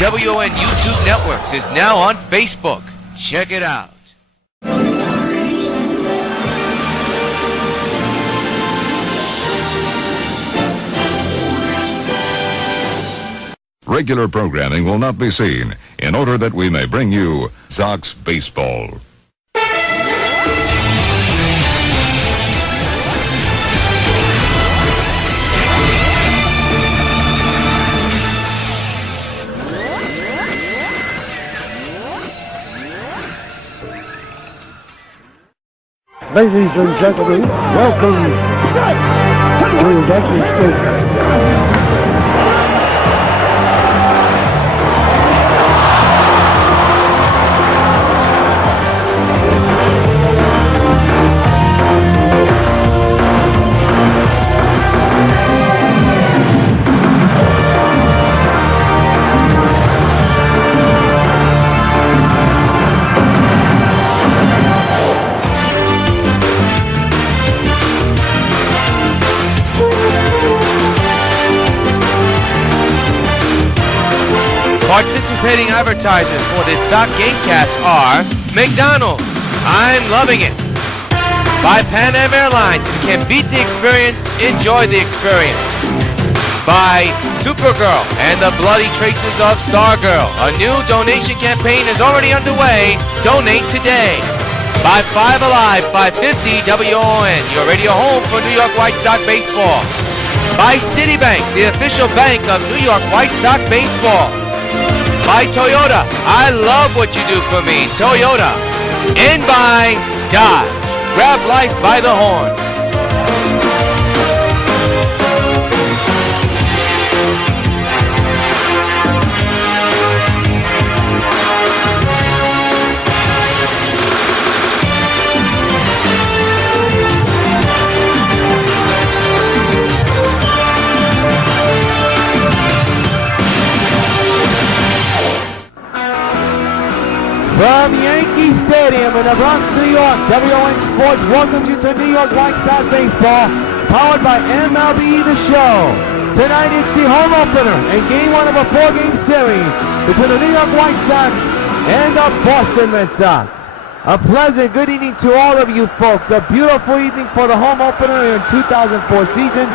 WON YouTube Networks is now on Facebook. Check it out. Regular programming will not be seen in order that we may bring you Sox baseball. Ladies and gentlemen, welcome to Old Yankee Stadium. Participating advertisers for this Sox Gamecast are McDonald's, I'm loving it. By Pan Am Airlines, if you can beat the experience, enjoy the experience. By Supergirl and the Bloody Traces of Stargirl, a new donation campaign is already underway. Donate today. By 5 Alive, 550 WON, your radio home for New York White Sox baseball. By Citibank, the official bank of New York White Sox baseball. By Toyota, I love what you do for me, Toyota. And by Dodge, grab life by the horn. From Yankee Stadium in the Bronx, New York, WON Sports welcomes you to New York White Sox baseball, powered by MLB The Show. Tonight it's the home opener in Game 1 of a 4-game series between the New York White Sox and the Boston Red Sox. A pleasant good evening to all of you folks. A beautiful evening for the home opener in 2004 season.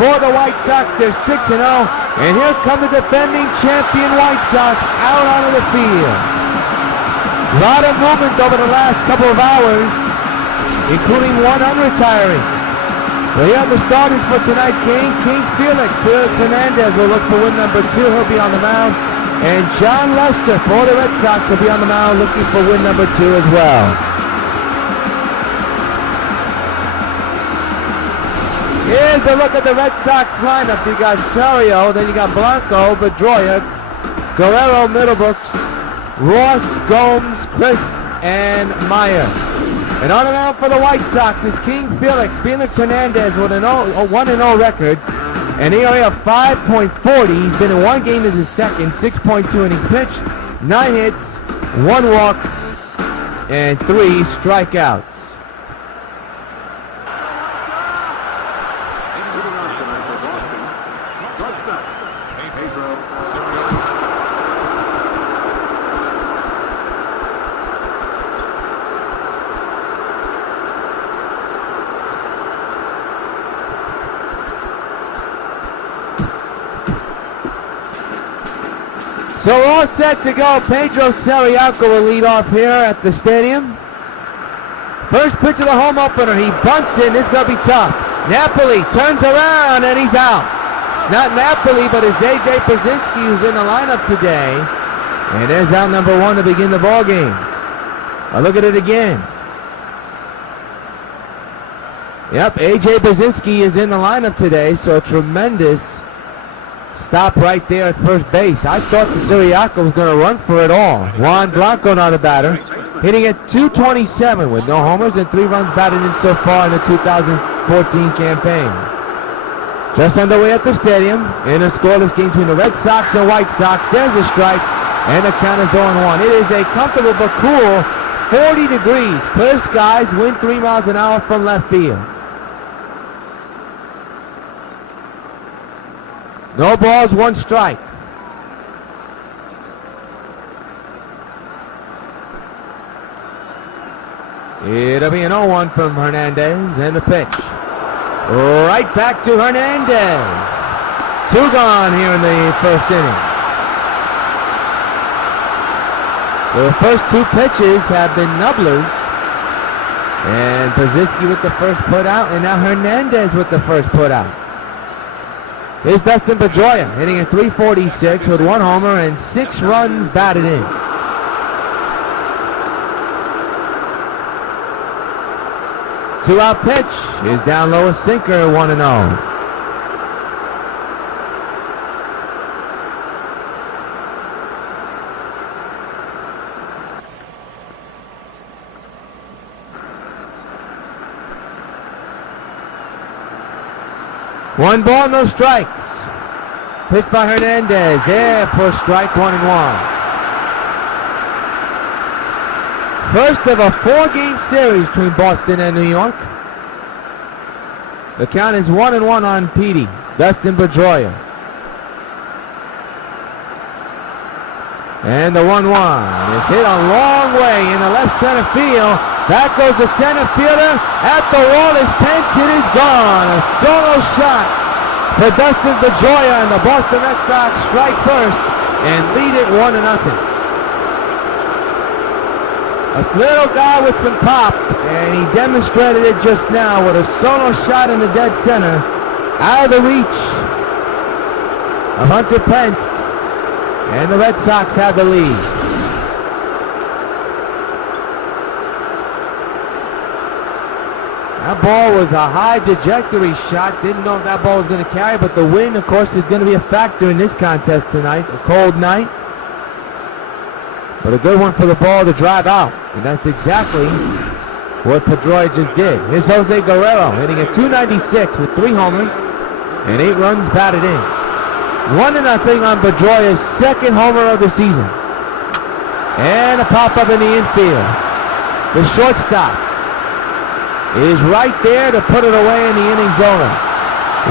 For the White Sox, they're 6-0, and here come the defending champion White Sox out onto the field. A lot of movement over the last couple of hours, including one unretiring. Well, here are the starters for tonight's game. Felix Hernandez will look for win number 2. He'll be on the mound. And John Lester for the Red Sox will be on the mound looking for win number 2 as well. Here's a look at the Red Sox lineup. You got Serio, then you got Blanco, Pedroia, Guerrero, Middlebrooks, Ross, Gomes, Chris, and Meyer. And on the mound for the White Sox is Felix Hernandez with a 1-0 record, an ERA of 5.40. He's been in one game as his second, 6.2 innings pitched, 9 hits, 1 walk, and 3 strikeouts. So we're all set to go. Pedro Ceriaco will lead off here at the stadium. First pitch of the home opener. He bunts in. This is going to be tough. Napoli turns around and he's out. It's not Napoli, but it's A.J. Brzezinski who's in the lineup today. And there's out number 1 to begin the ball game. Now look at it again. Yep, A.J. Brzezinski is in the lineup today, so a tremendous stop right there at first base. I thought the Ceriaco was going to run for it all. Juan Blanco, not a batter, hitting at .227 with no homers and 3 runs batted in so far in the 2014 campaign. Just underway at the stadium in a scoreless game between the Red Sox and White Sox. There's a strike, and the count is 0-1. It is a comfortable but cool 40 degrees. Clear skies, wind 3 miles an hour from left field. No balls, 1 strike. It'll be an 0-1 from Hernandez, and the pitch. Right back to Hernandez. 2 gone here in the first inning. The first 2 pitches have been nubblers. And Brzezinski with the first put out, and now Hernandez with the first put out. Here's Dustin Pedroia hitting at .346 with 1 homer and 6 runs batted in. Two-out pitch is down low, a sinker, 1-0. One ball, no strikes. Pitch by Hernandez. There for strike 1-1. First of a 4-game series between Boston and New York. The count is 1-1 on Petey. Dustin Pedroia. And the 1-1 is hit a long way in the left center field. That goes the center fielder at the wall. His pinch hit is gone. A solo shot for Dustin Pedroia, and the Boston Red Sox strike first and lead it 1-0. A little guy with some pop, and he demonstrated it just now with a solo shot in the dead center, out of the reach of Hunter Pence, and the Red Sox have the lead. That ball was a high trajectory shot. Didn't know if that ball was going to carry, but the wind, of course, is going to be a factor in this contest tonight. A cold night. But a good one for the ball to drive out. And that's exactly what Pedroia just did. Here's Jose Guerrero hitting at .296 with 3 homers and 8 runs batted in. 1-0 on Pedroia's second homer of the season. And a pop-up in the infield. The shortstop is right there to put it away in the inning's over.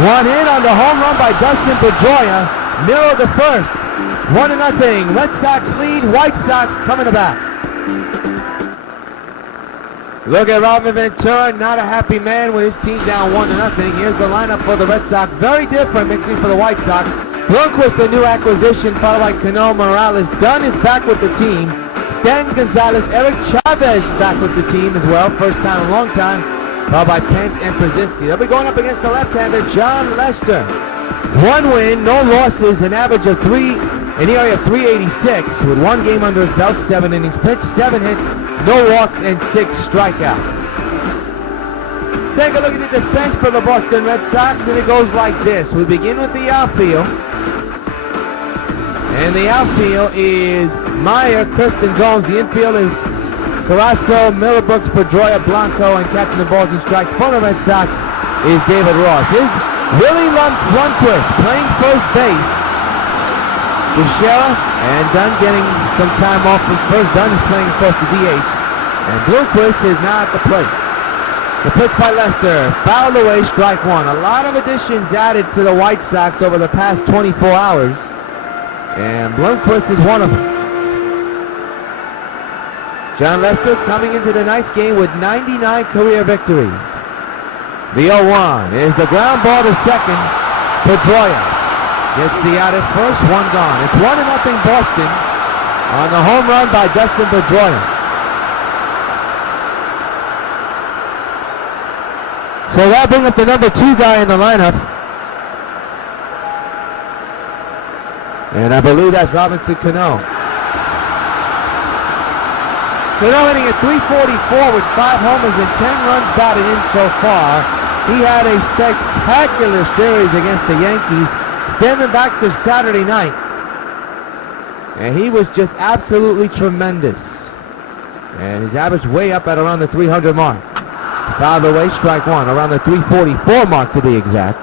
1 hit on the home run by Dustin Pedroia. Middle of the first. 1-0. Red Sox lead. White Sox coming back. Look at Robin Ventura, not a happy man with his team down 1-0. Here's the lineup for the Red Sox. Very different mixing for the White Sox. Blomquist, a new acquisition, followed by Cano Morales. Dunn is back with the team. Stan Gonzalez, Eric Chavez back with the team as well. First time in a long time. Followed by Pence and Brzezinski. They'll be going up against the left-hander, John Lester. 1 win, no losses, an average of 3 in the area of .386 with 1 game under his belt, 7 innings pitched, 7 hits, no walks, and 6 strikeouts. Let's take a look at the defense for the Boston Red Sox, and it goes like this. We begin with the outfield. And the outfield is Meyer, Kristen Jones. The infield is Carrasco, Miller Brooks, Pedroia, Blanco, and catching the balls and strikes for the Red Sox is David Ross. Here's Willie Lundqvist playing first base. Teixeira and Dunn getting some time off from first. Dunn is playing first to DH. And Blomquist is now at the plate. The pitch by Lester, fouled away, strike 1. A lot of additions added to the White Sox over the past 24 hours. And Blomquist is one of them. John Lester coming into tonight's game with 99 career victories. The 0-1 is a ground ball to second. Pedroia gets the out at first, 1 gone. It's 1-0 Boston on the home run by Dustin Pedroia. So that brings up the number 2 guy in the lineup. And I believe that's Robinson Cano. Cano hitting at .344 with 5 homers and 10 runs batted in so far. He had a spectacular series against the Yankees, standing back to Saturday night. And he was just absolutely tremendous. And his average way up at around the 300 mark. Fouled away, strike 1, around the 344 mark to be exact.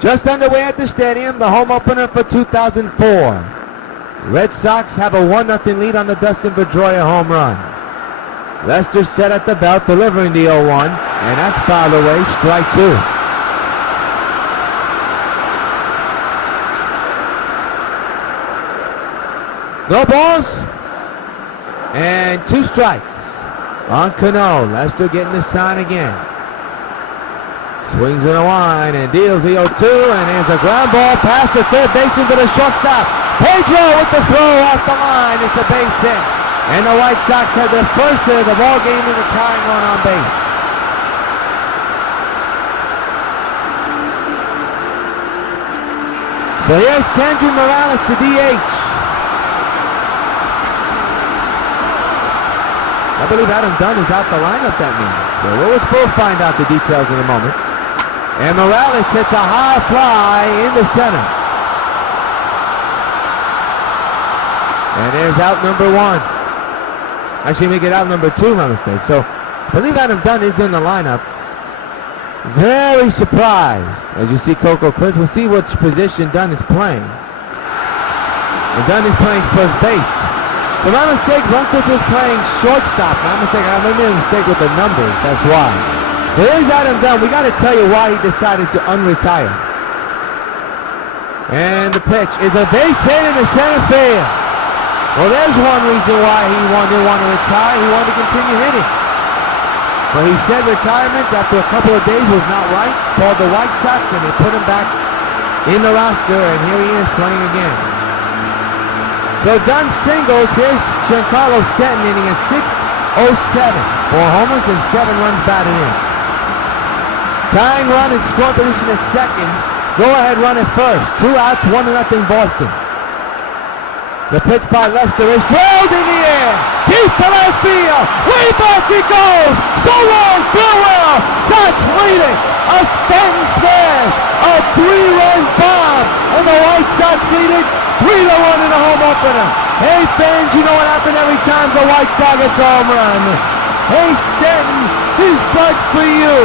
Just underway at the stadium, the home opener for 2004. Red Sox have a 1-0 lead on the Dustin Pedroia home run. Lester set at the belt, delivering the 0-1, and that's fouled away, strike 2. No balls, And 2 strikes on Cano. Lester getting the sign again. Swings in a line and deals the 0-2, and there's a ground ball past the third baseman to the shortstop. Pedro with the throw off the line. It's a base hit. And the White Sox have their first hit of the ball game with a tying run on base. So here's Kendry Morales to DH. I believe Adam Dunn is out the lineup, that means. So we'll find out the details in a moment. And Morales hits a high fly in the center. And there's out number 1. Actually, make it out number 2, my mistake. So I believe Adam Dunn is in the lineup. Very surprised. As you see Coco Chris, we'll see which position Dunn is playing. And Dunn is playing first base. So my mistake, Lundqvist was playing shortstop. My mistake, I made a mistake with the numbers, that's why. So here's Adam Dunn. We got to tell you why he decided to unretire. And the pitch is a base hit in the center field. Well, there's one reason why he didn't want to retire. He wanted to continue hitting. But he said retirement after a couple of days was not right. Called the White Sox and they put him back in the roster, and here he is playing again. So Dunn singles. Here's Giancarlo Stanton inning at 6:07. 4 homers and 7 runs batted in. Tying run in scoring position at second. Go-ahead run at first. 2 outs, 1-0 Boston. The pitch by Lester is drilled in the air. Deep to left field. Way back he goes. So long, farewell. Sox leading. A Stanton smash. A 3-run bomb. And the White Sox lead it 3-1 in the home opener. Hey fans, you know what happened every time the White Sox gets a home run. Hey Stanton, this bud's for you.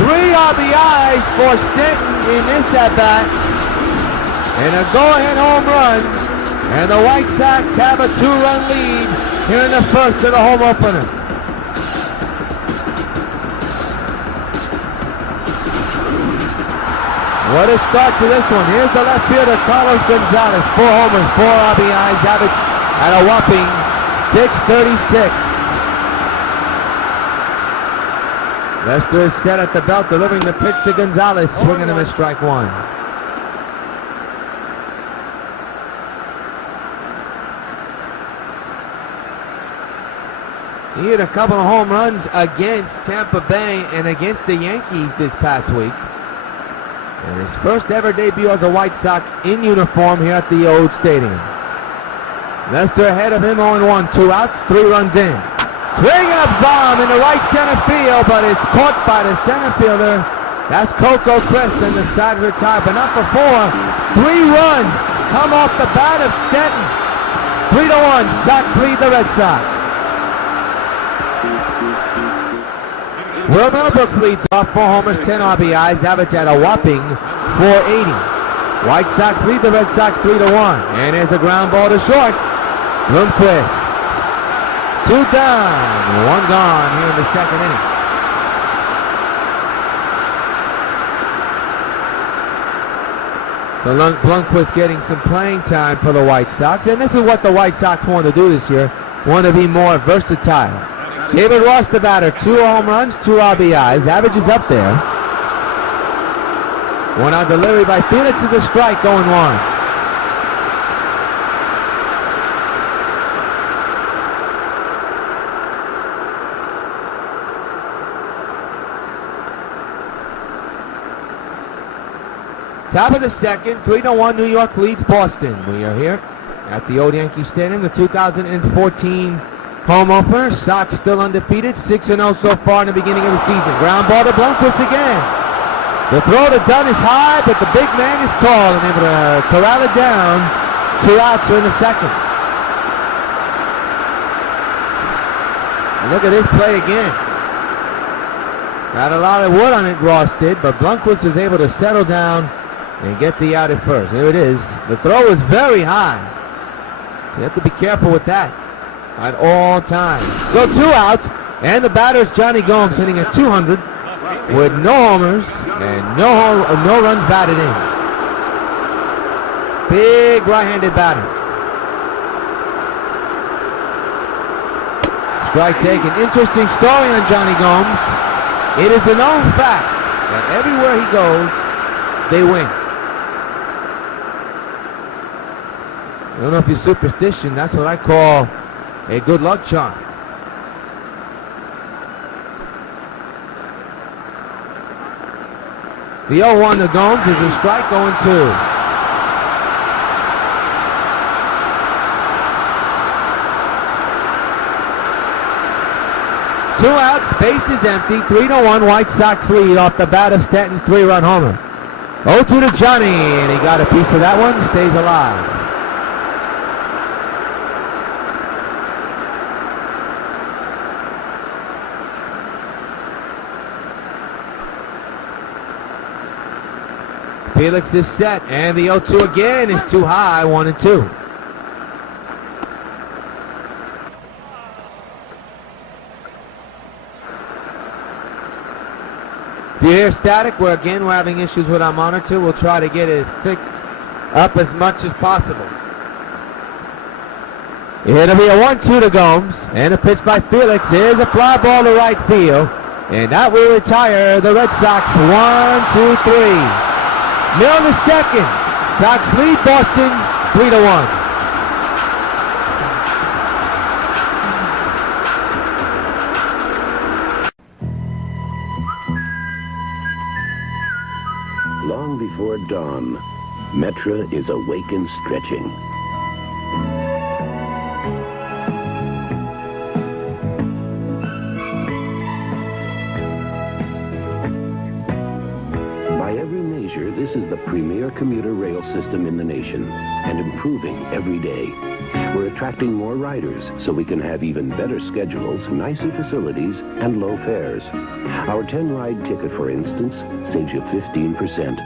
Three RBIs for Stanton in this at-bat. And a go-ahead home run. And the White Sox have a 2-run lead here in the first of the home opener. What a start to this one. Here's the left fielder, Carlos Gonzalez. 4 homers, 4 RBIs, average at a whopping .636. Lester is set at the belt, delivering the pitch to Gonzalez, swinging him at strike 1. He hit a couple of home runs against Tampa Bay and against the Yankees this past week. And his first ever debut as a White Sox in uniform here at the Old Stadium. Lester ahead of him 0-1, 2 outs, 3 runs in. Swinging a bomb in the right center field, but it's caught by the center fielder. That's Coco Crist and the side retired, but not for 4. 3 runs come off the bat of Stanton. 3-1, Sox lead the Red Sox. Will Middlebrooks leads off, 4 homers, 10 RBIs, average at a whopping .480. White Sox lead the Red Sox 3-1. And there's a ground ball to short. Lundqvist. 2 down, 1 gone here in the second inning. So Lundqvist getting some playing time for the White Sox. And this is what the White Sox want to do this year. Want to be more versatile. David Ross, the batter, 2 home runs, 2 RBIs. Average is up there. 1 out delivery by Felix is a strike, 0-1. Top of the second, 3-1, New York leads Boston. We are here at the Old Yankee Stadium, the 2014 home opener. Sox still undefeated, 6-0 so far in the beginning of the season. Ground ball to Blomqvist again. The throw to Dunn is high, but the big man is tall and able to corral it down. 2 outs in the second. And look at this play again. Got a lot of wood on it, Ross did, but Blomqvist was able to settle down and get the out at first. There it is. The throw is very high. So you have to be careful with that at all times. So 2 outs. And the batter is Johnny Gomes, hitting at 200 with no homers and no runs batted in. Big right-handed batter. Strike taken. Interesting story on Johnny Gomes. It is a known fact that everywhere he goes, they win. I don't know if you're superstition. That's what I call a good luck charm. The 0-1 to Gomes is a strike, 0-2. Two outs, bases empty, 3-1, White Sox lead off the bat of Stanton's 3-run homer. 0-2 to Johnny, and he got a piece of that one, stays alive. Felix is set, and the 0-2 again is too high, 1-2. If you hear static, we're having issues with our monitor. We'll try to get it fixed up as much as possible. It'll be a 1-2 to Gomes, and a pitch by Felix is a fly ball to right field, and that will retire the Red Sox. 1-2-3. Mill the second. Sox lead Boston 3-1. Long before dawn, Metra is awake and stretching. By every measure, this is the premier commuter rail system in the nation, and improving every day. We're attracting more riders so we can have even better schedules, nicer facilities, and low fares. Our 10-ride ticket, for instance, saves you 15%.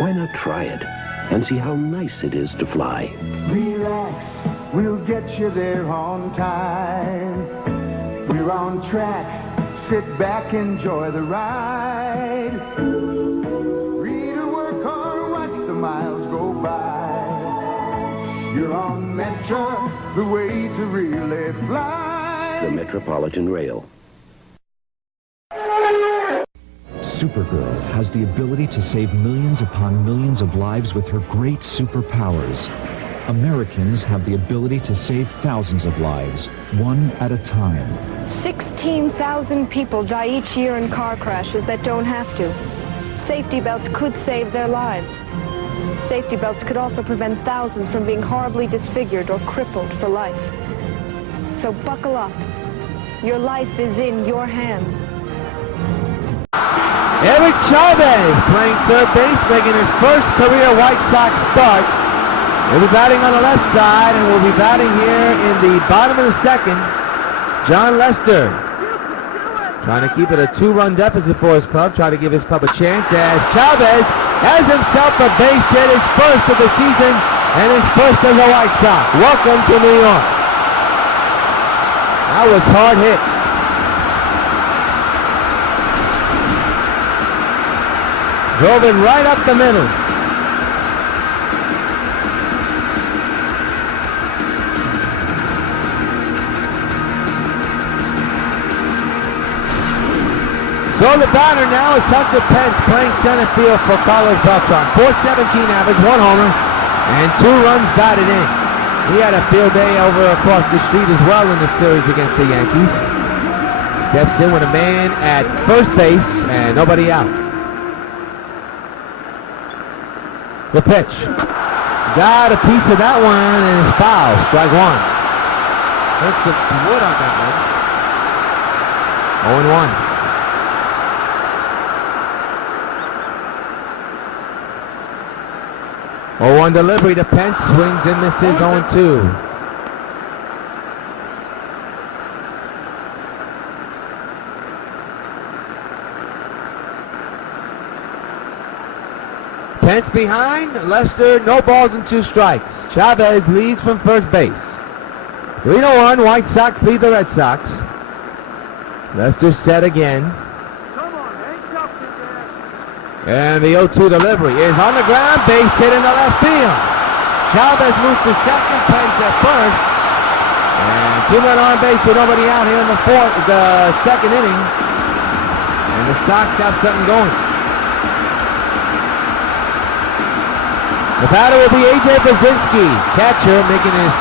Why not try it and see how nice it is to fly? Relax, we'll get you there on time. We're on track, sit back, enjoy the ride. Read or work or watch the miles go by. You're on Metra, the way to really fly. The Metropolitan Rail. Supergirl has the ability to save millions upon millions of lives with her great superpowers. Americans have the ability to save thousands of lives, one at a time. 16,000 people die each year in car crashes that don't have to. Safety belts could save their lives. Safety belts could also prevent thousands from being horribly disfigured or crippled for life. So buckle up. Your life is in your hands. Eric Chavez playing third base, making his first career White Sox start. He'll be batting on the left side, and will be batting here in the bottom of the second. John Lester trying to keep it a 2-run deficit for his club, try to give his club a chance as Chavez has himself a base hit, his first of the season, and his first as a White Sox. Welcome to New York. That was hard hit. Drove it right up the middle. So the batter now is Hunter Pence playing center field for Carlos Beltran. .417 average, 1 homer, and 2 runs batted in. He had a field day over across the street as well in the series against the Yankees. Steps in with a man at first base and nobody out. The pitch. Got a piece of that one and it's foul. Strike 1. Hurt some wood on that one. 0-1. 0-1 delivery to Pence. Swings and misses. 0-2. Pence behind, Lester, no balls and 2 strikes. Chavez leads from first base. 3-1, White Sox lead the Red Sox. Lester set again. And the 0-2 delivery is on the ground, base hit in the left field. Chavez moves to second, Pence at first. And 2 men on base with nobody out here in the second inning. And the Sox have something going. The batter will be A.J. Brzezinski, catcher, making his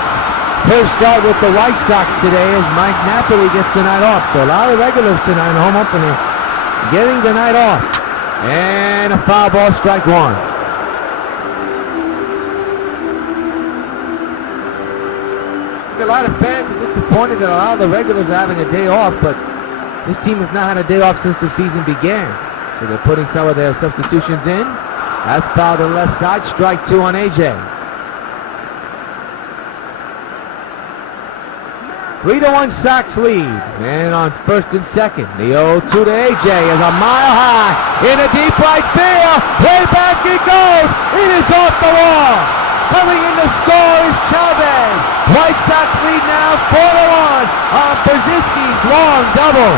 first start with the White Sox today as Mike Napoli gets the night off. So a lot of regulars tonight, home opener, getting the night off. And a foul ball, strike one. A lot of fans are disappointed that a lot of the regulars are having a day off, but this team has not had a day off since the season began. So they're putting some of their substitutions in. That's foul to the left side, strike 2 on A.J. 3-1 Sox lead. And on first and second, the 0-2 to A.J. is a mile high in a deep right field. Way back it goes. It is off the wall. Coming in to score is Chavez. White Sox lead now 4-1 on Brzezinski's long double.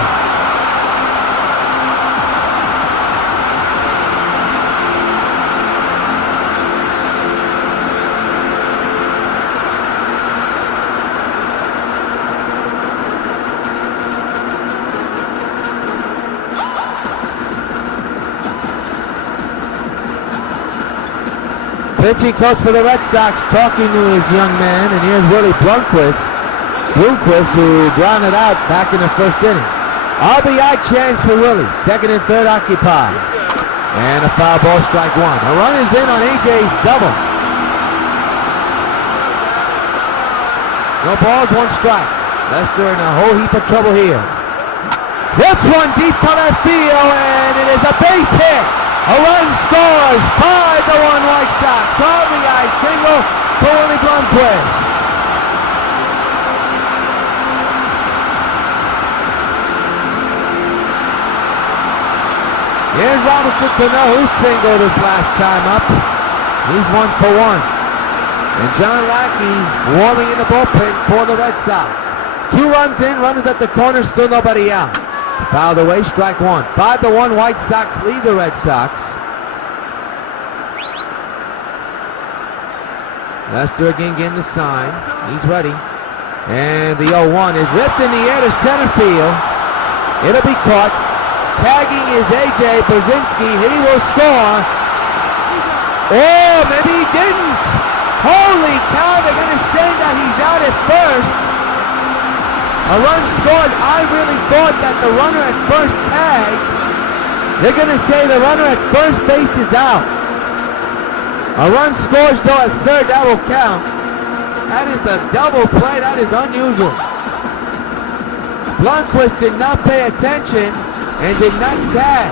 Pitching coach for the Red Sox talking to his young man, and here's Willie Blomquist, who grounded out back in the first inning. RBI chance for Willie, second and third occupied. And a foul ball, strike one. A run is in on A.J.'s double. No balls, 1 strike. Lester in a whole heap of trouble here. Hits one deep to left field, and it is a base hit. A run scores, 5-1 White Sox. RBI single for Willie Blomquist. Here's Robinson Cano, who singled his last time up. He's 1 for 1. And John Lackey warming in the bullpen for the Red Sox. 2 runs in, runners at the corner, still nobody out. Fouled away, strike 1. 5-1 White Sox lead the Red Sox. Lester again getting the sign. He's ready. And the 0-1 is ripped in the air to center field. It'll be caught. Tagging is A.J. Brzezinski. He will score. Oh, maybe he didn't. Holy cow, they're going to say that he's out at first. A run scored. I really thought that the runner at first tagged. They're going to say the runner at first base is out. A run scores though at third, that will count. That is a double play, that is unusual. Blomquist did not pay attention and did not tag.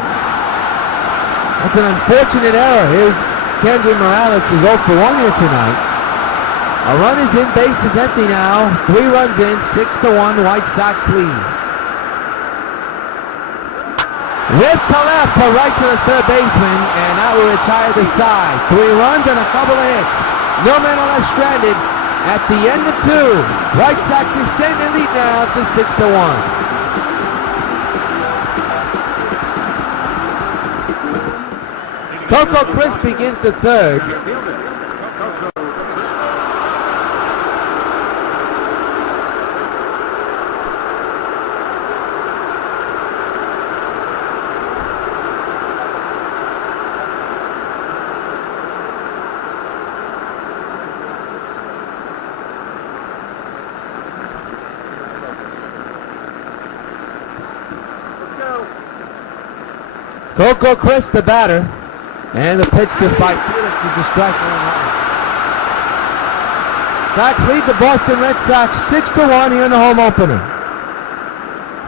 That's an unfortunate error. Here's Kendry Morales, who's 0 for 1 here tonight. A run is in, base is empty now. 3 runs in, 6-1, White Sox lead. Whip to left, but right to the third baseman, and that will retire the side. 3 runs and a couple of hits. No men are left stranded at the end of 2. White Sox extend their lead now to 6-1. Coco Crisp begins the third. Coco Crisp, the batter, and the pitch to Fight Felix is the strike one. Sox lead the Boston Red Sox 6-1 here in the home opener.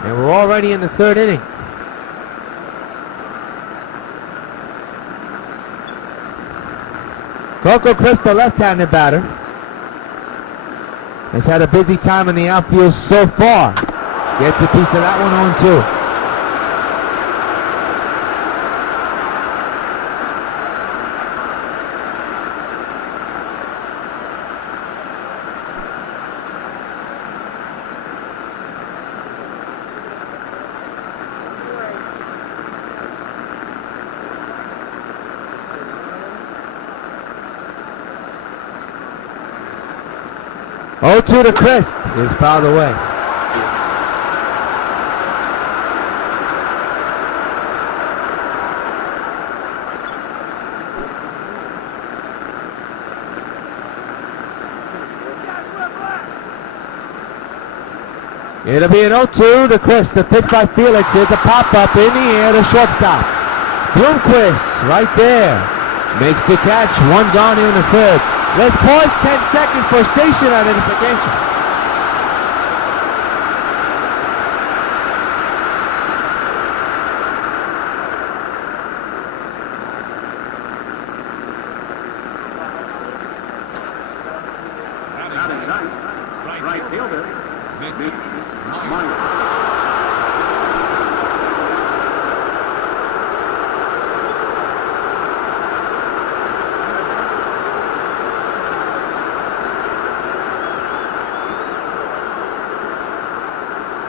And we're already in the third inning. Coco Crisp, the left-handed batter, has had a busy time in the outfield so far. Gets a piece of that one 0-2. 0-2 to Chris is fouled away. It'll be an 0-2 to Chris. The pitch by Felix. It's a pop-up in the air to shortstop. Bloomquist right there. Makes the catch. One gone in the third. Let's pause 10 seconds for station identification. Right fielder.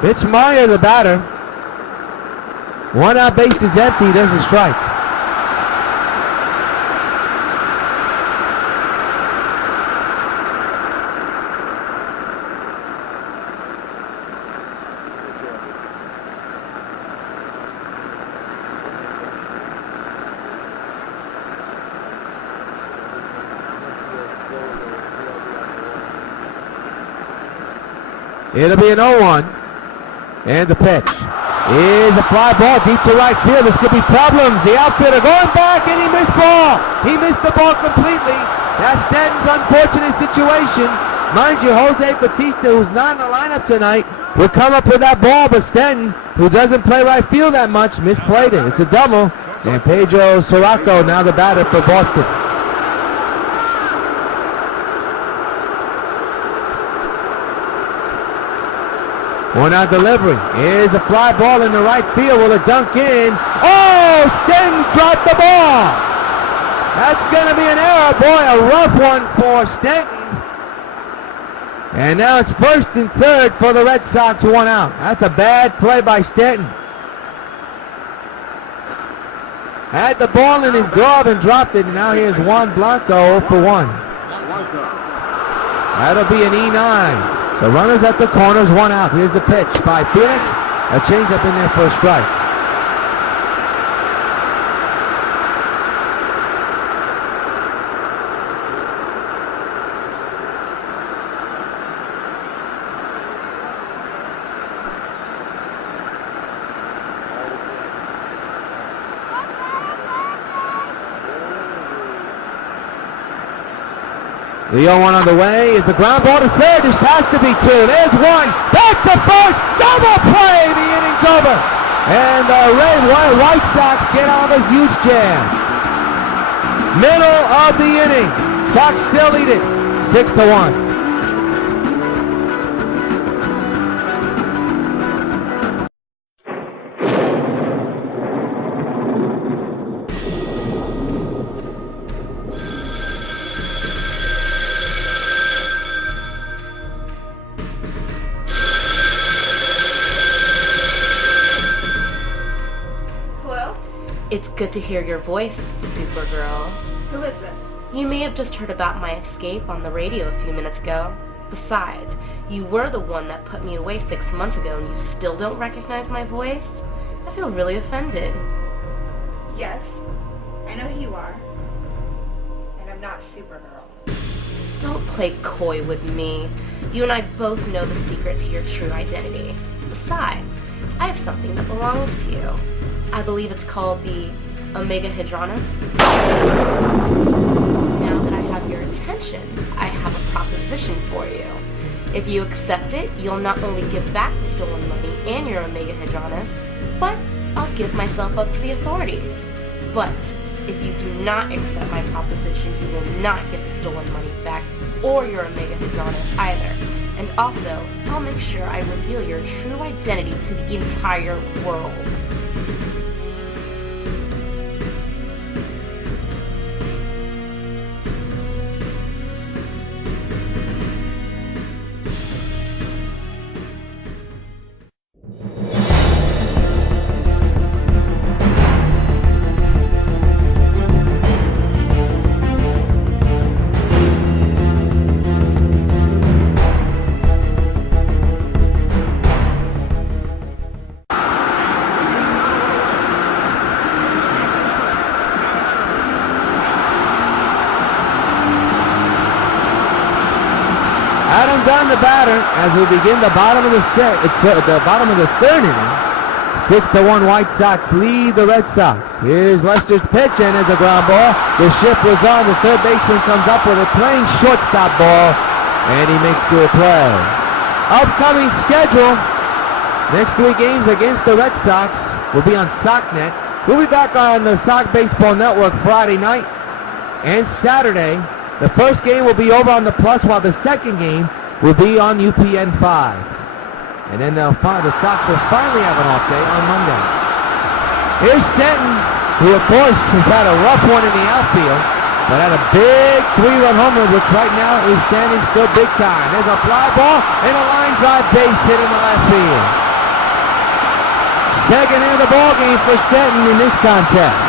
Mitch Meyer, the batter. One out, base is empty. There's a strike. It'll be an 0-1. And the pitch is a fly ball deep to right field. This could be problems. The outfielder going back, and he missed ball. He missed the ball completely. That's Stanton's unfortunate situation. Mind you, Jose Batista, who's not in the lineup tonight, will come up with that ball, but Stanton, who doesn't play right field that much, misplayed it. It's a double, and Pedro Sirocco now the batter for Boston. One out delivery is a fly ball in the right field. Will it dunk in? Oh, Stanton dropped the ball. That's going to be an error. Boy, a rough one for Stanton. And now it's first and third for the Red Sox, one out. That's a bad play by Stanton. Had the ball in his glove and dropped it. And now here's Juan Blanco 0 for 1. That'll be an E9. So runners at the corners, one out. Here's the pitch by Felix. A changeup in there for a strike. The 0-1 on the way. It's a ground ball to third. This has to be two. There's one. Back to first. Double play. The inning's over. And the White Sox get out of a huge jam. Middle of the inning. Sox still lead it 6-1. It's good to hear your voice, Supergirl. Who is this? You may have just heard about my escape on the radio a few minutes ago. Besides, you were the one that put me away 6 months ago and you still don't recognize my voice? I feel really offended. Yes, I know who you are. And I'm not Supergirl. Don't play coy with me. You and I both know the secret to your true identity. Besides, I have something that belongs to you. I believe it's called the Omega Hadronus. Now that I have your attention, I have a proposition for you. If you accept it, you'll not only give back the stolen money and your Omega Hadronus, but I'll give myself up to the authorities. But if you do not accept my proposition, you will not get the stolen money back or your Omega Hadronus either. And also, I'll make sure I reveal your true identity to the entire world. Adams on the batter as we begin the bottom of the third inning. 6-1 White Sox lead the Red Sox. Here's Lester's pitch, and there's a ground ball. The shift was on. The third baseman comes up with a plain shortstop ball, and he makes the play. Upcoming schedule. Next 3 games against the Red Sox will be on SOCNet. We'll be back on the Sox Baseball Network Friday night and Saturday. The first game will be over on the Plus, while the second game will be on UPN 5. And then the Sox will finally have an off day on Monday. Here's Stanton, who of course has had a rough one in the outfield, but had a big 3-run homer, which right now is standing still big time. There's a fly ball and a line drive base hit in the left field. Second hit of the ball game for Stanton in this contest.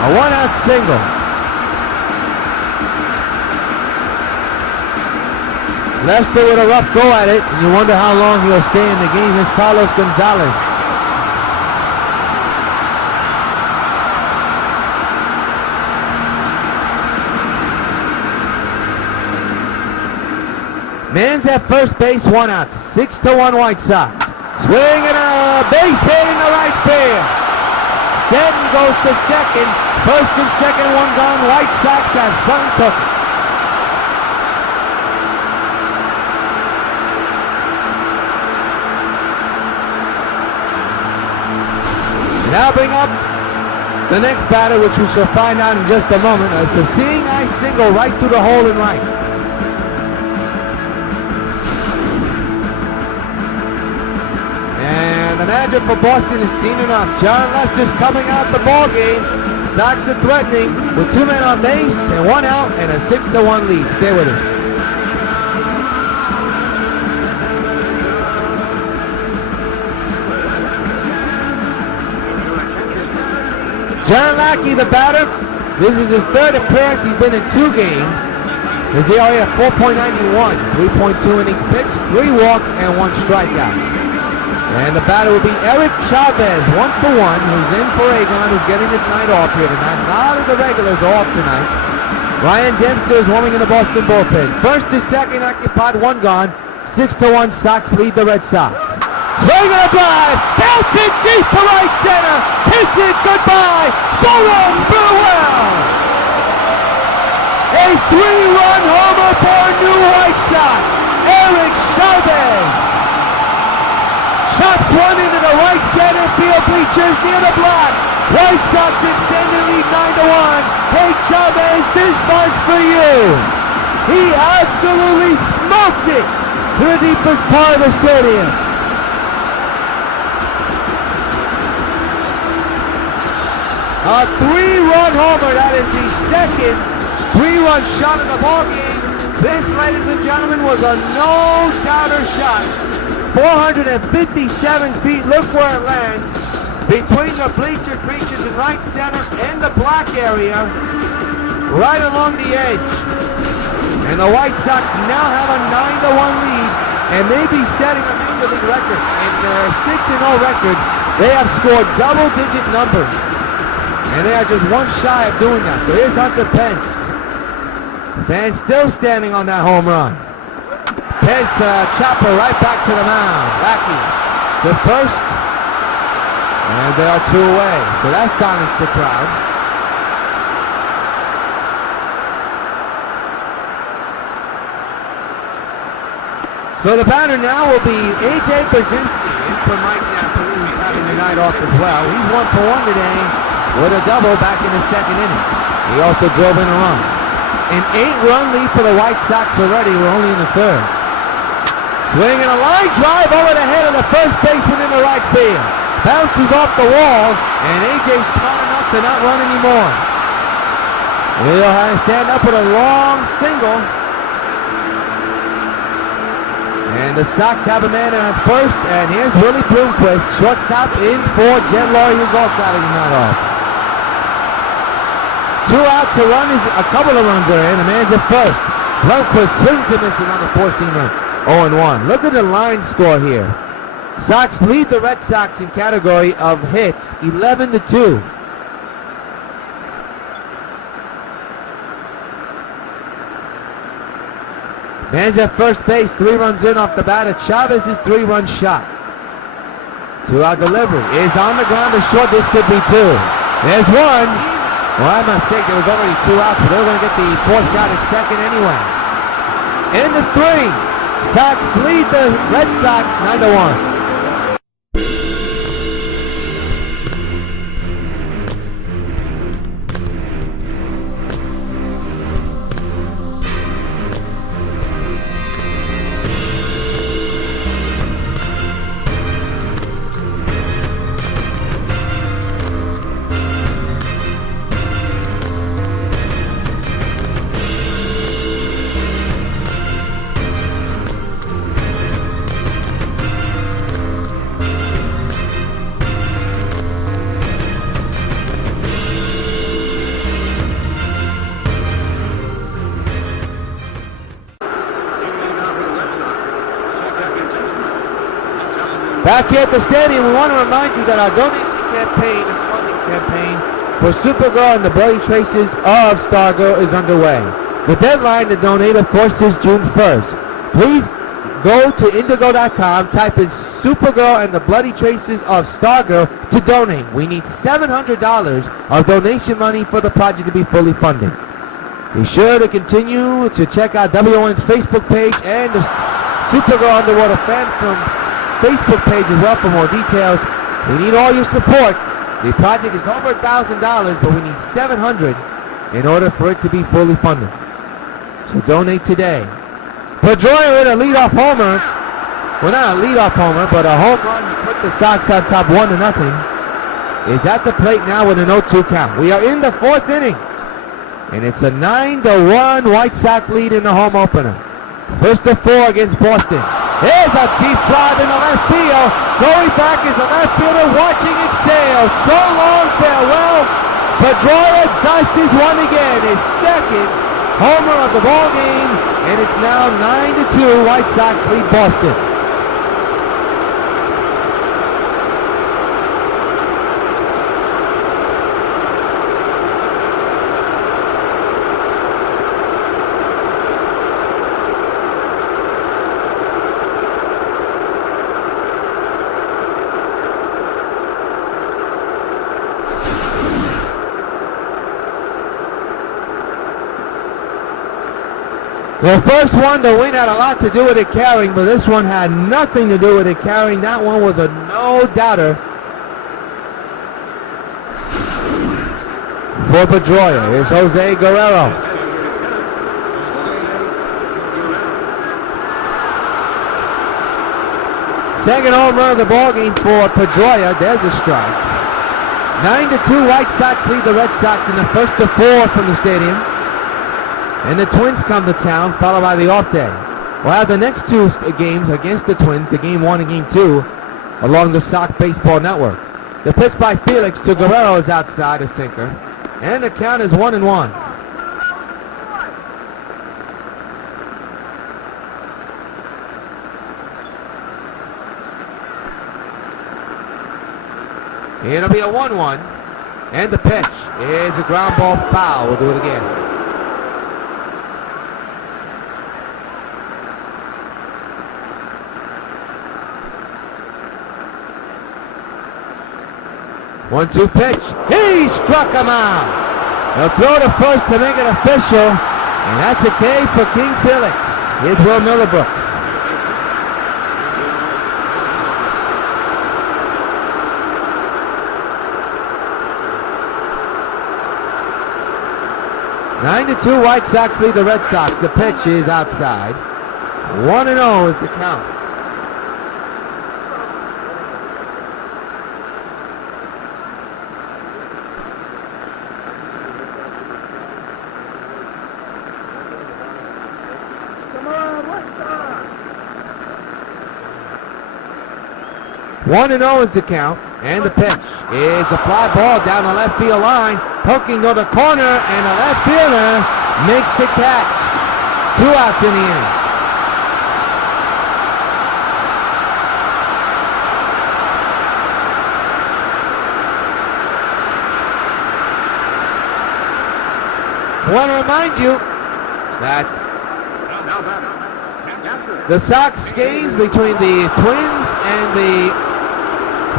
A 1-out single. Lester with a rough go at it, and you wonder how long he'll stay in the game. Here's Carlos Gonzalez. Man's at first base, 1 out. 6-1 White Sox. Swing and a base hit in the right field. Stanton goes to second. First and second, 1 gone. White Sox have something cooking. Now bring up the next batter, which we shall find out in just a moment. It's a seeing eye single right through the hole in right. And the manager for Boston has seen enough. John Lester's coming out the ball game. Sox are threatening with 2 men on base and 1 out and a 6-1 lead. Stay with us. John Lackey, the batter. This is his 3rd appearance. He's been in 2 games. His ERA at 4.91, 3.2 innings pitched, 3 walks, and 1 strikeout. And the batter will be Eric Chavez, 1-for-1, who's in for Agon, who's getting his night off here tonight. A lot of the regulars are off tonight. Ryan Dempster is warming in the Boston bullpen. First to second occupied, 1 gone. 6-1 Sox lead the Red Sox. Swing and a drive, belted deep to right center, kiss it goodbye, so long, farewell. A 3-run homer for new White Sox, Eric Chavez. Chops one into the right center field bleachers near the block. White Sox extend the lead 9-1. Hey Chavez, this one's for you. He absolutely smoked it to the deepest part of the stadium. A 3-run homer. That is the second 3-run shot of the ballgame. This, ladies and gentlemen, was a no-doubter shot. 457 feet. Look where it lands. Between the bleacher creatures in right center and the black area. Right along the edge. And the White Sox now have a 9-1 lead and may be setting a major league record. In their 6-0 record, they have scored double-digit numbers. And they are just 1 shy of doing that. So here's Hunter Pence. Pence still standing on that home run. Pence, chopper right back to the mound. Lackey to first. And they are 2 away. So that silenced the crowd. So the batter now will be A.J. Brzezinski. In for Mike Napoli, who's having the night off as well. He's 1-for-1 today with a double back in the 2nd inning. He also drove in a run. An 8-run lead for the White Sox already. We're only in the 3rd. Swing and a line drive over the head of the first baseman in the right field. Bounces off the wall, and A.J.'s smart enough to not run anymore. He'll have to stand up with a long single. And the Sox have a man at first, and here's Willie Bloomquist, shortstop in for Jen Laurie, who's also out of the night off. 2 out to run, a couple of runs are in, the man's at first. Bloomquist swings and misses on the 4-seamer, 0-1. Look at the line score here. Sox lead the Red Sox in category of hits, 11-2. Man's at first base, 3 runs in off the bat of Chavez's 3-run shot. 2-out delivery is on the ground to short. This could be 2. There's 1. Well, my mistake. There was already 2 outs, but they're going to get the force out at second anyway. In the 3, Sox lead the Red Sox 9-1. Back here at the stadium, we want to remind you that our donation campaign and funding campaign for Supergirl and the Bloody Traces of Stargirl is underway. The deadline to donate, of course, is June 1st. Please go to indigo.com, type in Supergirl and the Bloody Traces of Stargirl to donate. We need $700 of donation money for the project to be fully funded. Be sure to continue to check out W.O.N's Facebook page and the Supergirl Underwater Fan Film Facebook page as well for more details. We need all your support. The project is over $1,000, but we need $700 in order for it to be fully funded. So donate today. Pedroia with a leadoff homer. Well, not a leadoff homer, but a home run to put the Sox on top 1-0. Is at the plate now with an 0-2 count. We are in the 4th inning, and it's a 9-1 White Sox lead in the home opener. First to 4 against Boston. There's a deep drive in the left field. Going back is the left fielder watching it sail. So long, farewell. Pedroia Dust is one again. His second homer of the ball game. And it's now 9-2. White Sox lead Boston. The first one to win had a lot to do with it carrying, but this one had nothing to do with it carrying. That one was a no-doubter for Pedroia. Here's Jose Guerrero. Second home run of the ballgame for Pedroia. There's a strike. 9-2 White Sox lead the Red Sox in the first to 4 from the stadium. And the Twins come to town, followed by the off day. We'll have the next 2 games against the Twins, the Game 1 and Game 2, along the Sox Baseball Network. The pitch by Felix to Guerrero is outside, a sinker. And the count is 1-1. It'll be a 1-1. And the pitch is a ground ball foul. We'll do it again. 1-2 pitch. He struck him out. They'll throw to first to make it official. And that's a K for King Felix. Here's Will Millibrook. Nine to 2 White Sox lead the Red Sox. The pitch is outside. 1-0 is the count. One and 0 is the count, and the pitch is a fly ball down the left field line, poking to the corner, and the left fielder makes the catch. 2 outs in the inning. I want to remind you that The Sox games between the Twins and the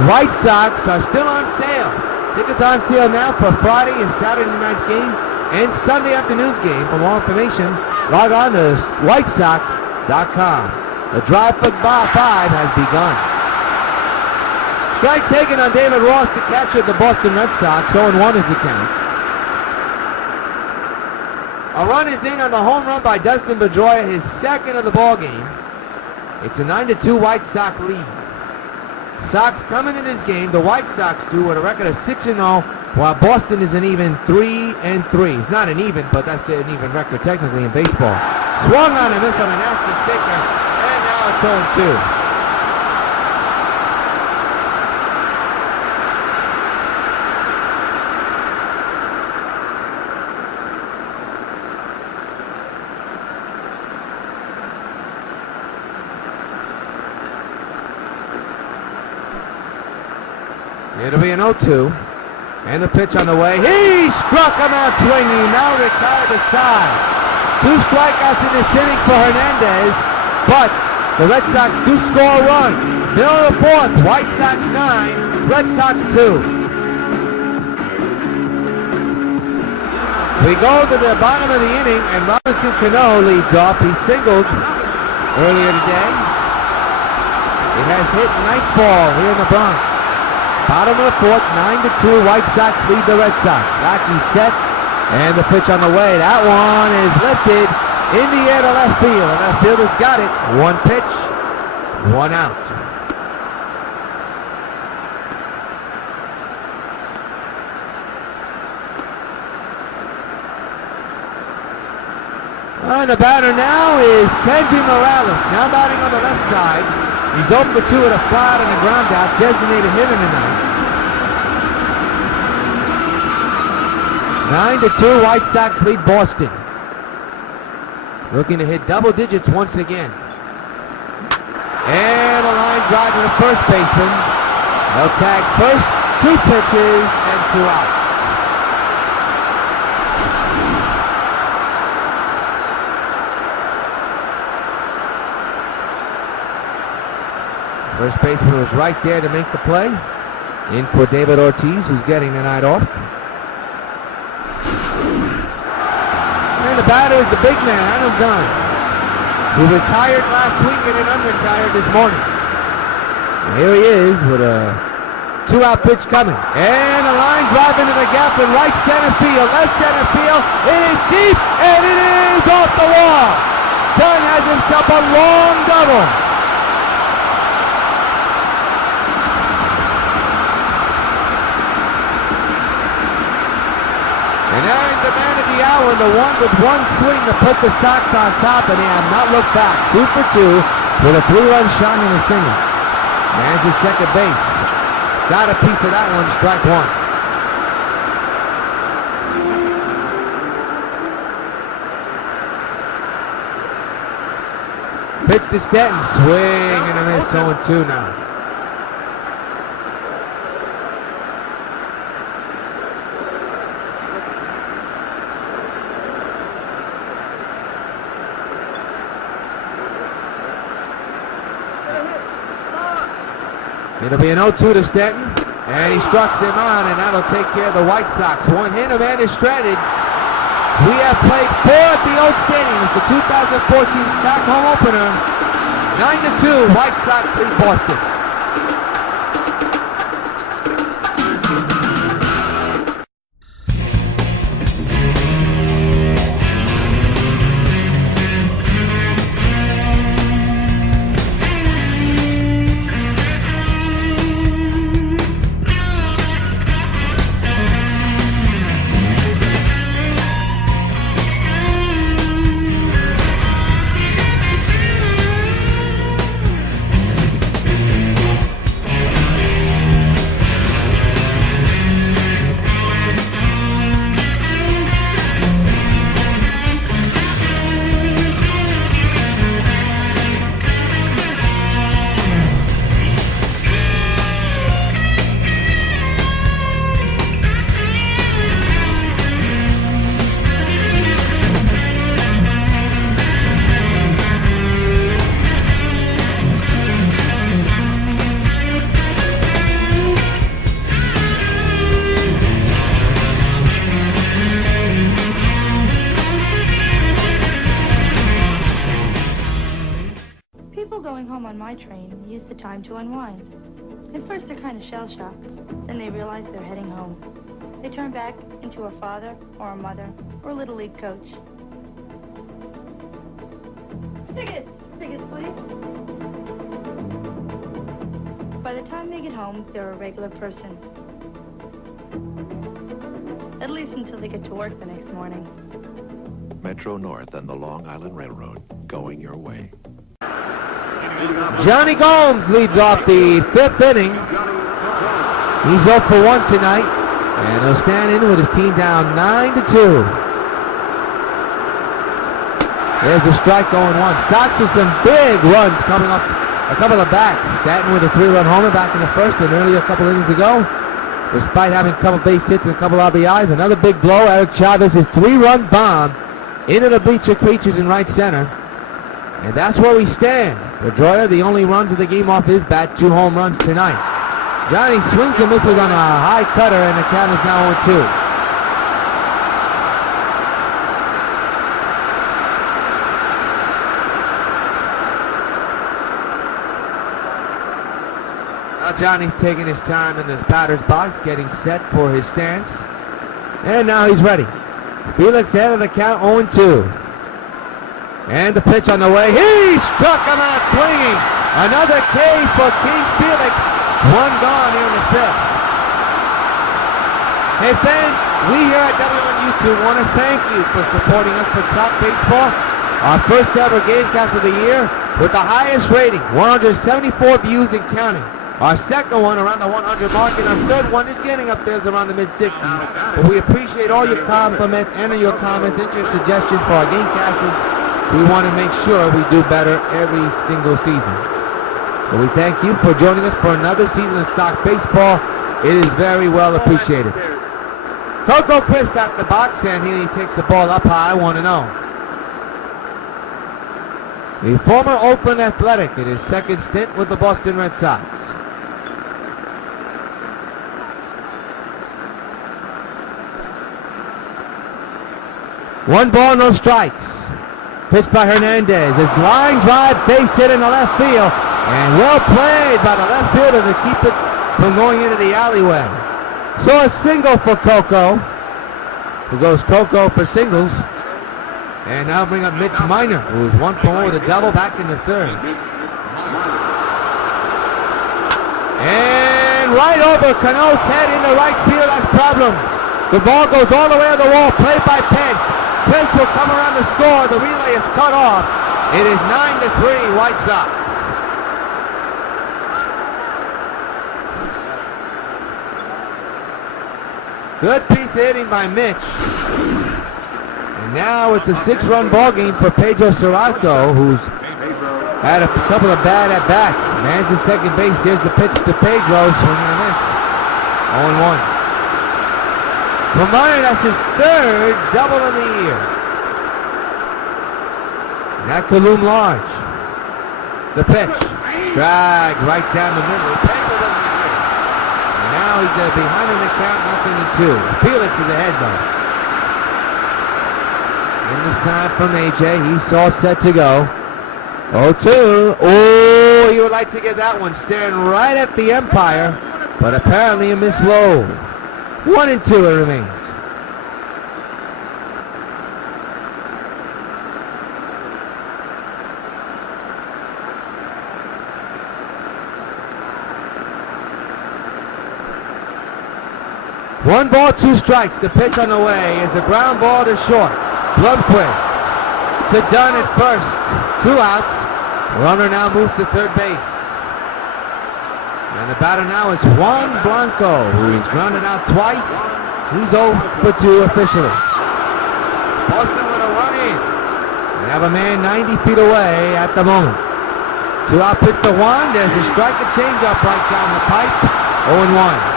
White Sox are still on sale. Tickets on sale now for Friday and Saturday night's game and Sunday afternoon's game. For more information, log on to whitesox.com. The drive for 5 has begun. Strike taken on David Ross, the catcher of the Boston Red Sox. 0-1 is the count. A run is in on the home run by Dustin Pedroia, his second of the ball game. It's a 9-2 White Sox lead. Sox coming in this game, the White Sox do, with a record of 6-0, while Boston is an even 3-3. It's not an even, but that's an even record technically in baseball. Swung on a miss on a nasty sinker, and now it's 0-2. It'll be an 0-2. And the pitch on the way. He struck him out swinging. Now retired to side. 2 strikeouts in this inning for Hernandez. But the Red Sox do score a run. Middle of the fourth. White Sox 9. Red Sox 2. We go to the bottom of the inning, and Robinson Cano leads off. He singled earlier today. It has hit nightfall here in the Bronx. Bottom of the fourth, 9-2, White Sox lead the Red Sox. Lackey set, and the pitch on the way. That one is lifted in the air to left field. The left fielder's got it. 1 pitch, 1 out. And the batter now is Kenji Morales, now batting on the left side. He's 0 for 2 with a fly on the ground out, designated hitter tonight. 9-2, White Sox lead Boston. Looking to hit double digits once again. And a line drive to the first baseman. They'll tag first, 2 pitches, and 2 out. First baseman was right there to make the play. In for David Ortiz, who's getting the night off. And the batter is the big man, Adam Dunn, who retired last week and then unretired this morning. And here he is with a 2-out pitch coming. And a line drive into the gap in right center field, left center field. It is deep, and it is off the wall. Dunn has himself a long double. And Aaron's the man of the hour, the one with 1 swing to put the Sox on top, and they have not looked back. 2 for 2 with a 3-run shot and a single. Man to second base. Got a piece of that one, strike 1. Pitch to Stanton, swing and a miss, 0-2 now. It'll be an 0-2 to Stanton, and he strikes him on, and that'll take care of the White Sox. One hitter, man is stranded. We have played 4 at the Old Stadium. It's the 2014 Sox home opener. 9-2, White Sox lead Boston. People going home on my train use the time to unwind. At first, they're kind of shell-shocked. Then they realize they're heading home. They turn back into a father or a mother or a Little League coach. Tickets! Tickets, please. By the time they get home, they're a regular person. At least until they get to work the next morning. Metro North and the Long Island Railroad, going your way. Johnny Gomes leads off the 5th inning. He's 0 for 1 tonight, and he'll stand in with his team down 9-2. There's a strike going one. Sox with some big runs coming up a couple of bats. Stanton with a 3-run homer back in the first and earlier a couple innings ago. Despite having a couple base hits and a couple RBIs, another big blow. Eric Chavez's 3-run bomb into the bleacher creatures in right center. And that's where we stand. Pedroia, the only runs of the game off his bat, 2 home runs tonight. Johnny swings and misses on a high cutter, and the count is now 0-2. Now Johnny's taking his time in his batter's box, getting set for his stance. And now he's ready. Felix ahead of the count, 0-2. And the pitch on the way. He struck him out swinging. Another K for King Felix. 1 gone here in the 5th. Hey fans, we here at W.O.N YouTube want to thank you for supporting us for Sox Baseball. Our first ever gamecast of the year with the highest rating, 174 views and counting. Our second one around the 100 mark, and our third one is getting up there around the mid-60s. But we appreciate all your compliments and your comments and your suggestions for our gamecasters. We want to make sure we do better every single season. So we thank you for joining us for another season of Sox Baseball. It is very well appreciated. Coco Christ at the box, and he takes the ball up high, 1-0. The former Oakland Athletic in his second stint with the Boston Red Sox. One ball, no strikes. Pitched by Hernandez. His line drive, base hit in the left field. And well played by the left fielder to keep it from going into the alleyway. So a single for Coco. Who goes Coco for singles. And now bring up Mitch Minor, who is 1 for 1 with a double back in the 3rd. And right over Cano's head into right field. That's problem. The ball goes all the way to the wall. Played by Pence. Pence will come around to score. The relay is cut off. It is 9-3 White Sox. Good piece of hitting by Mitch. And now it's a 6-run ball game for Pedro Cerrato, who's had a couple of bad at-bats. Man's at second base. Here's the pitch to Pedro. Swinging and miss. 0-1. For Meyer, that's his 3rd double of the year. And that could loom large. The pitch. Drag right down the middle. Pedro doesn't get it. And now he's behind in the count, 0-2. Felix is ahead, though. In the side from AJ. He's all set to go. 0-2. Oh, you would like to get that one. Staring right at the umpire. But apparently a miss low. 1-2 it remains. One ball, 2 strikes. The pitch on the way is a ground ball to short. Blomqvist to Dunn at first. 2 outs. Runner now moves to 3rd base. And the batter now is Juan Blanco, who he's grounded out twice. He's 0 for 2 officially. Boston with a run in. They have a man 90 feet away at the moment. 2 out pitch to Juan. There's a strike, a changeup right down the pipe. 0-1.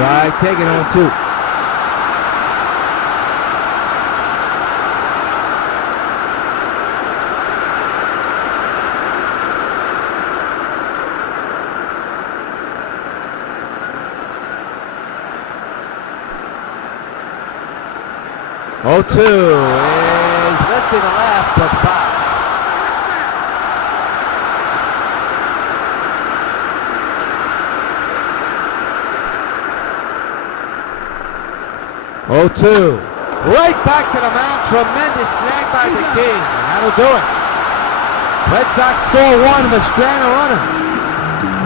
Strike taken 0-2. 0-2 is lifted to left, but foul. 0-2. Right back to the mound. Tremendous snag by the King. And that'll do it. Red Sox score one with stranded runner.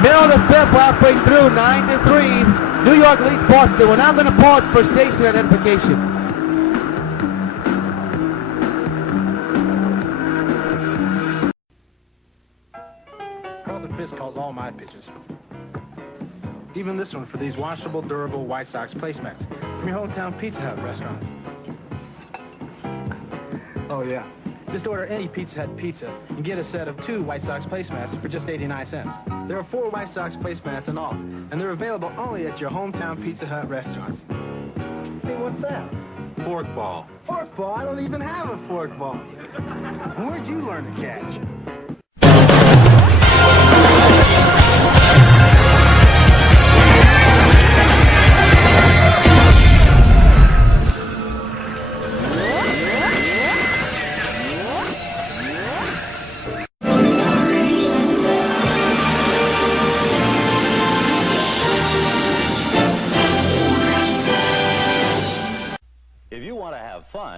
Middle of the fifth, halfway through, 9-3. New York leads Boston. We're now going to pause for station identification. Carlton Fisk calls all my pitches. Even this one for these washable, durable White Sox placemats from your hometown Pizza Hut restaurants. Oh yeah, just order any Pizza Hut pizza and get a set of 2 White Sox placemats for just 89 cents. There are 4 White Sox placemats in all, and they're available only at your hometown Pizza Hut restaurants. Hey, what's that? Fork ball. Fork ball? I don't even have a fork ball. Where'd you learn to catch?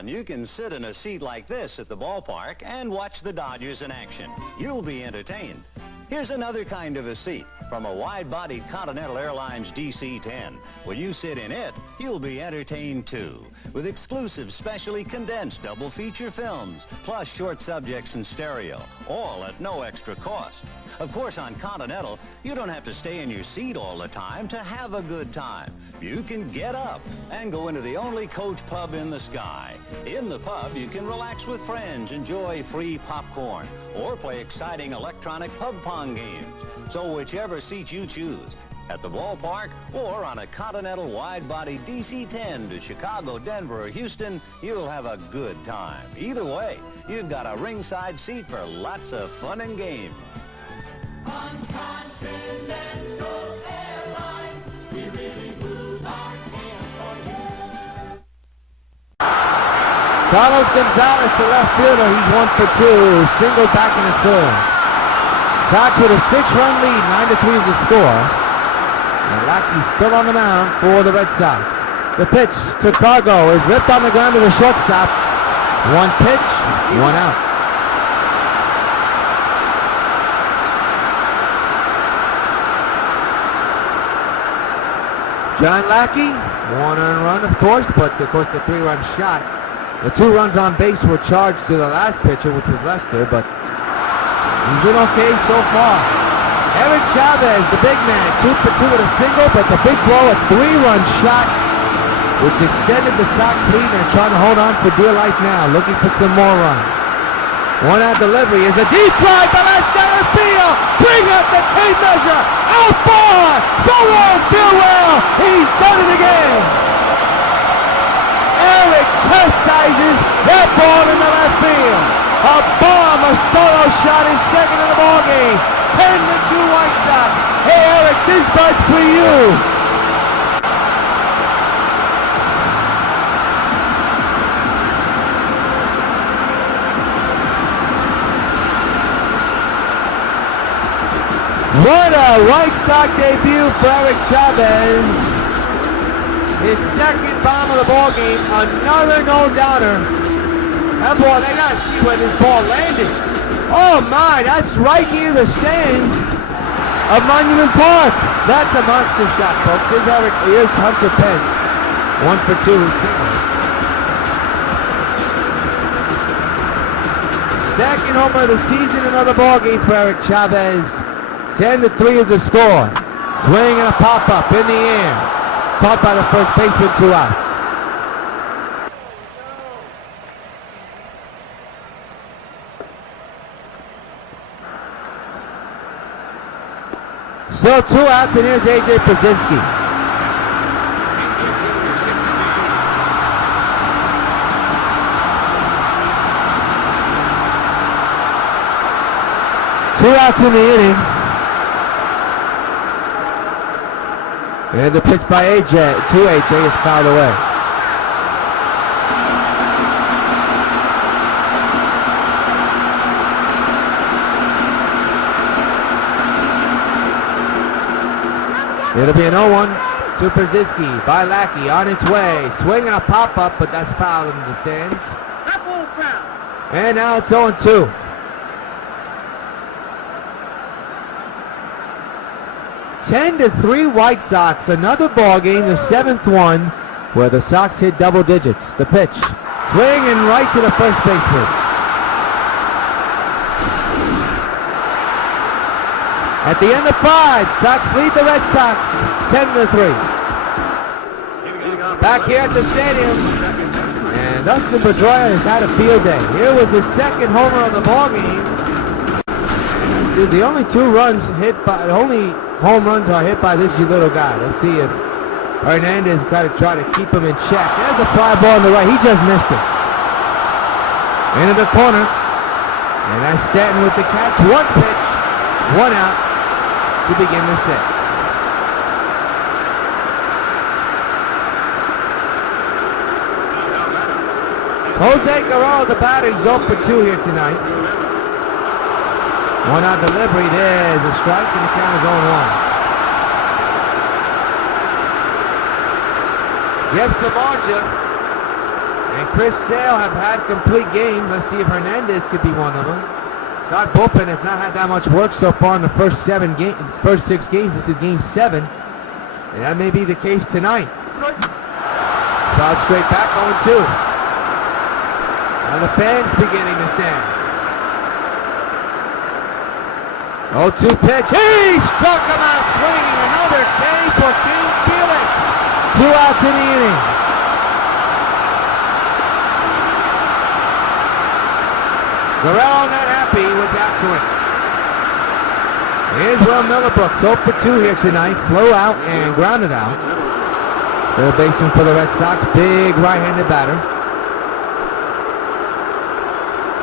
You can sit in a seat like this at the ballpark and watch the Dodgers in action. You'll be entertained. Here's another kind of a seat from a wide-bodied Continental Airlines DC-10. When you sit in it, you'll be entertained too, with exclusive specially condensed double feature films, plus short subjects in stereo, all at no extra cost. Of course, on Continental, you don't have to stay in your seat all the time to have a good time. You can get up and go into the only coach pub in the sky. In the pub, you can relax with friends, enjoy free popcorn, or play exciting electronic pub pong games. So whichever seat you choose, at the ballpark or on a Continental wide-body DC-10 to Chicago, Denver, or Houston, you'll have a good time. Either way, you've got a ringside seat for lots of fun and games. On Continental Airlines, we really move our tail for you. Carlos Gonzalez to left fielder. He's 1 for 2. Single back in the third. Sox with a 6-run lead. 9-3 is the score. And Lackey's still on the mound for the Red Sox. The pitch to Cargo is ripped on the ground to the shortstop. 1 pitch, 1 out. John Lackey, 1 earned run, of course, but of course the 3-run shot. The 2 runs on base were charged to the last pitcher, which was Lester, but he's been okay so far. Eric Chavez, the big man, 2 for 2 with a single, but the big blow, a 3-run shot, which extended the Sox lead, and they're trying to hold on for dear life now, looking for some more runs. 1-out delivery is a deep drive to left center field. Bring out the tape measure. Out far. So long, farewell. He's done it again. Eric chastises that ball in the left field. A bomb, a solo shot is second in the ballgame. 10-2 White Sox. Hey, Eric, this bird's for you. What a White Sox debut for Eric Chavez. His second bomb of the ball game. Another no-doubter. That ball, they gotta see where this ball landed. Oh my, that's right near the stands of Monument Park. That's a monster shot, folks. Here's Hunter Pence. 1 for 2 with single. Second homer of the season, another ball game for Eric Chavez. 10-3 is the score. Swing and a pop-up in the air. Caught by the first baseman, 2 outs. So 2 outs, and here's A.J. Pruszynski. Two outs in the inning. And the pitch by A.J. to A.J. is fouled away. It'll be an 0-1 to Brzezinski by Lackey on its way. Swing and a pop-up, but that's foul in the stands. That ball's foul. And now it's 0-2. Ten to 3 White Sox. Another ball game, the 7th one, where the Sox hit double digits. The pitch. Swing and right to the first baseman. At the end of 5, Sox lead the Red Sox 10-3. Back here at the stadium, and Dustin Pedroia has had a field day. Here was his second homer of the ball game. The only home runs are hit by this little guy. Let's see if Hernandez got to try to keep him in check. There's a fly ball on the right. He just missed it. Into the corner, and that's Stanton with the catch. 1 pitch, 1 out to begin the 6th. Jose Guerrero, the batter, he's 0 for 2 here tonight. 1 out delivery. There's a strike, and the count is 0-1. Jeff Samardzija and Chris Sale have had complete games. Let's see if Hernandez could be one of them. Sox bullpen has not had that much work so far in the first 6 games. This is game 7, and that may be the case tonight. Crowd straight back, 0-2. Now the fans beginning to stand. 0-2 pitch. He struck him out swinging. Another K for King Felix. 2 outs in the inning. Guerrero not happy with that swing. Here's Will Millebrooks, 0 for 2 here tonight. Flew out and grounded out. Third baseman for the Red Sox, big right-handed batter.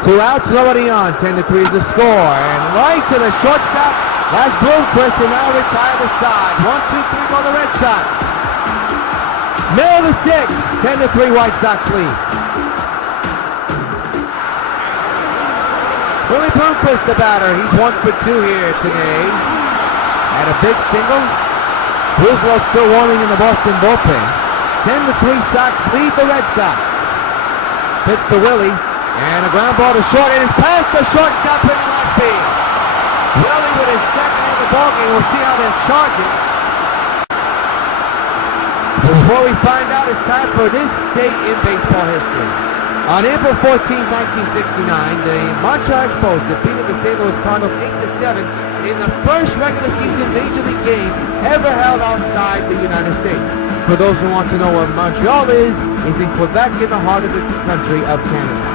2 outs, nobody on. 10-3 is the score. And right to the shortstop. That's Bloomquist, and now retire the side. 1-2-3 for the Red Sox. Middle of the 6th. 10-3 White Sox lead. Willie Bloomquist, the batter. He's 1 for 2 here today. Had a big single. Roosevelt still warming in the Boston bullpen. 10-3 Sox lead the Red Sox. Pitch to Willie. And a ground ball to short. It is past the shortstop in the left field. Willie with his second of the ball game. We'll see how they'll charge it. Before we find out, it's time for this date in baseball history. On April 14, 1969, the Montreal Expos defeated the St. Louis Cardinals 8-7 in the first regular season Major League game ever held outside the United States. For those who want to know where Montreal is in Quebec, in the heart of the country of Canada.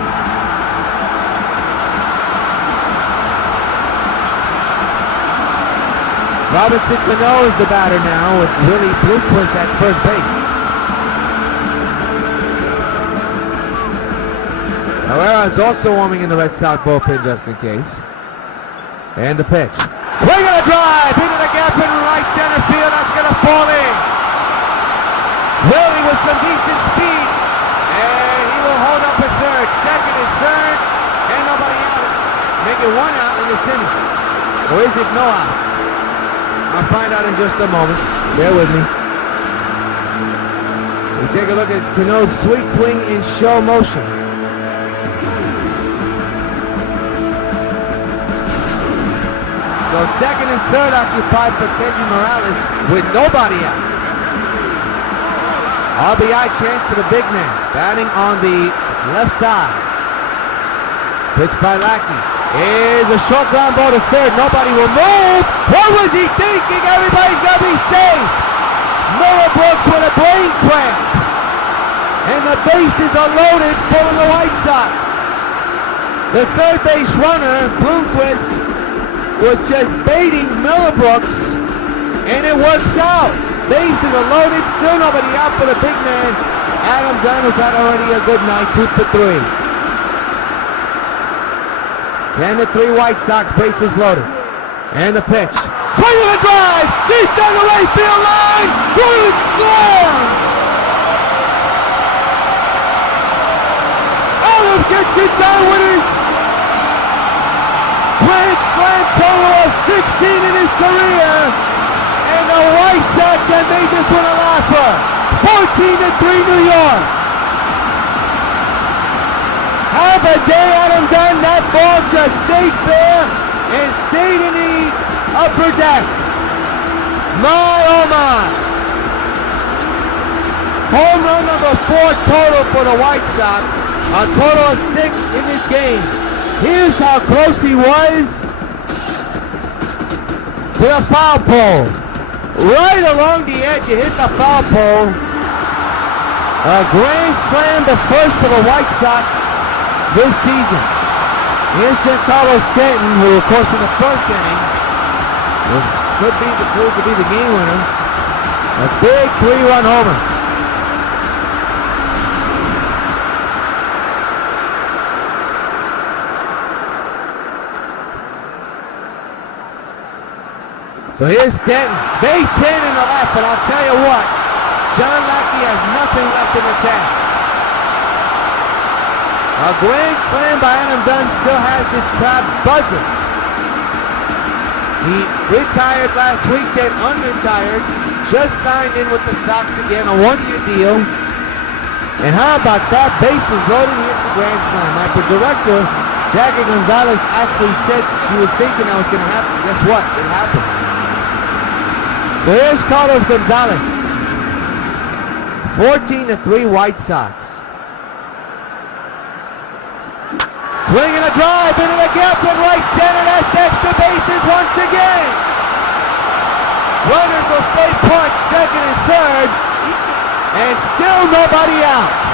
Robinson Cano is the batter now with Willie Bloomquist at first base. Herrera is also warming in the Red Sox bullpen just in case. And the pitch. Swing and a drive into the gap in right center field. That's going to fall in. Willie with some decent speed. And he will hold up at third. Second and third. And nobody out. Make it 1 out in this inning. Or is it no out? I'll find out in just a moment. Bear with me. We take a look at Cano's sweet swing in show motion. So second and third occupied for Kenji Morales with nobody out. RBI chance for the big man. Batting on the left side. Pitch by Lackey. Is a short ground ball to third. Nobody will move. What was he thinking? Everybody's got to be safe. Millebrooks with a brain cramp. And the bases are loaded for the White Sox. The third base runner, Bloomquist, was just baiting Millebrooks, and it works out. Bases are loaded. Still nobody out for the big man. Adam Dunn has had already a good night. 2 for 3. 10-3 White Sox, bases loaded. And the pitch. Swing and a drive! Deep down the right field line! Good slam! Adam gets it down with his grand slam total of 16 in his career. And the the White Sox have made this one a laugher. 14-3 New York. Have a day Adam Dunn. That ball just stayed fair and stayed in the upper deck. My oh my. Home run number 4 total for the White Sox. A total of 6 in this game. Here's how close he was to the foul pole. Right along the edge, you hit the foul pole. A grand slam, the first for the White Sox this season. Here's Giancarlo Stanton, who of course in the first inning could be the game winner. A big 3-run homer. So here's Stanton, base hit in the left, but I'll tell you what, John Lackey has nothing left in the tank. A grand slam by Adam Dunn still has this crowd buzzing. He retired last week, then unretired, just signed in with the Sox again, a 1-year deal. And how about that, bases loaded, he hits the grand slam. Like the director, Jackie Gonzalez, actually said she was thinking that was going to happen. Guess what? It happened. So here's Carlos Gonzalez. 14-3 White Sox. Swinging a drive into the gap in right center. That's extra bases once again. Runners will stay put, second and third, and still nobody out.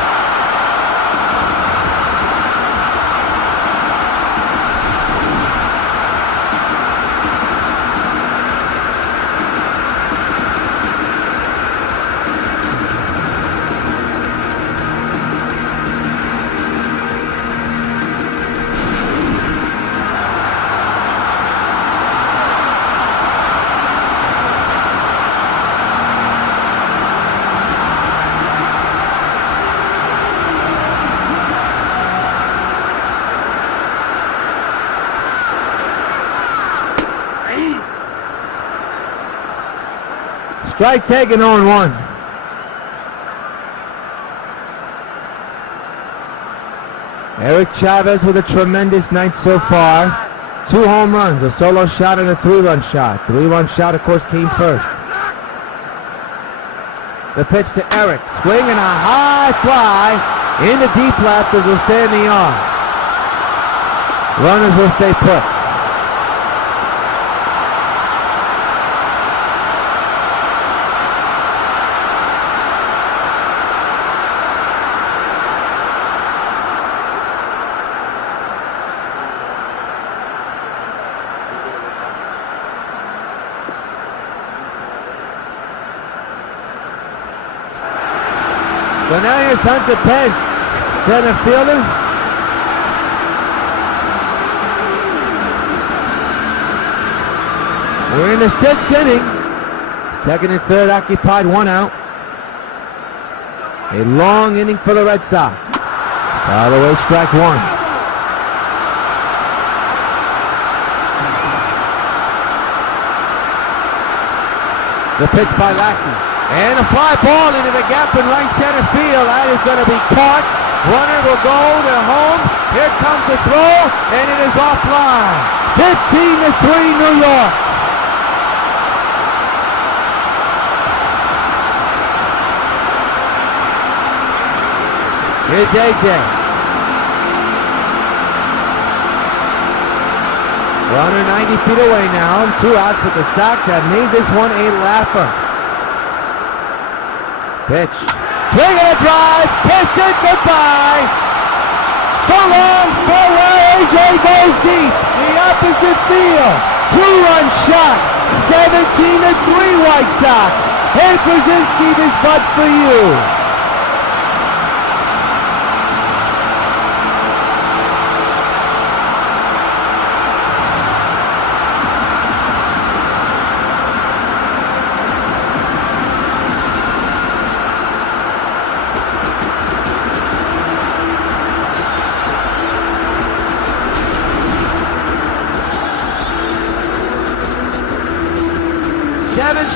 Strike taken on 1. Eric Chavez with a tremendous night so far. 2 home runs, a solo shot and a 3-run shot. 3-run shot, of course, came first. The pitch to Eric, swinging a high fly into deep left as will stay in the yard. Runners will stay put. So now here's Hunter Pence, center fielder. We're in the 6th inning. Second and third occupied, 1 out. A long inning for the Red Sox. All the way, strike 1. The pitch by Lackey. And a fly ball into the gap in right center field. That is going to be caught. Runner will go to home. Here comes the throw, and it is offline. 15-3 New York. Here's AJ. Runner 90 feet away now. 2 outs, but the Sox have made this one a laugher. Pitch. Swing and a drive. Kiss it goodbye. So long, farewell. AJ goes deep. The opposite field. 2-run shot. 17-3 White Sox. Hank Krasinski, this bud's for you.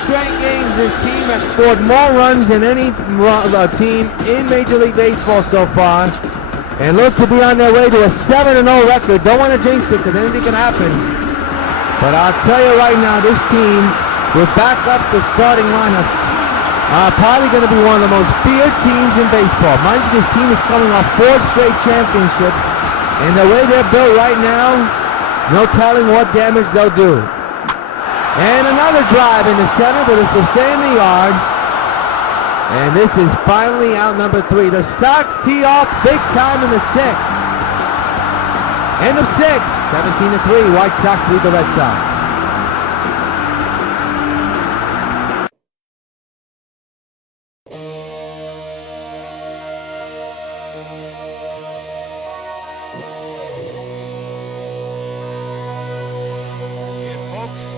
straight games, this team has scored more runs than any team in Major League Baseball so far, and look to be on their way to a 7-0 record. Don't want to jinx it because anything can happen. But I'll tell you right now, this team, with backups or starting lineups, are probably going to be one of the most feared teams in baseball. Mind you, this team is coming off 4 straight championships, and the way they're built right now, no telling what damage they'll do. And another drive in the center, but it's to stay in the yard. And this is finally out number 3. The Sox tee off big time in the 6th. End of 6. 17-3. White Sox lead the Red Sox.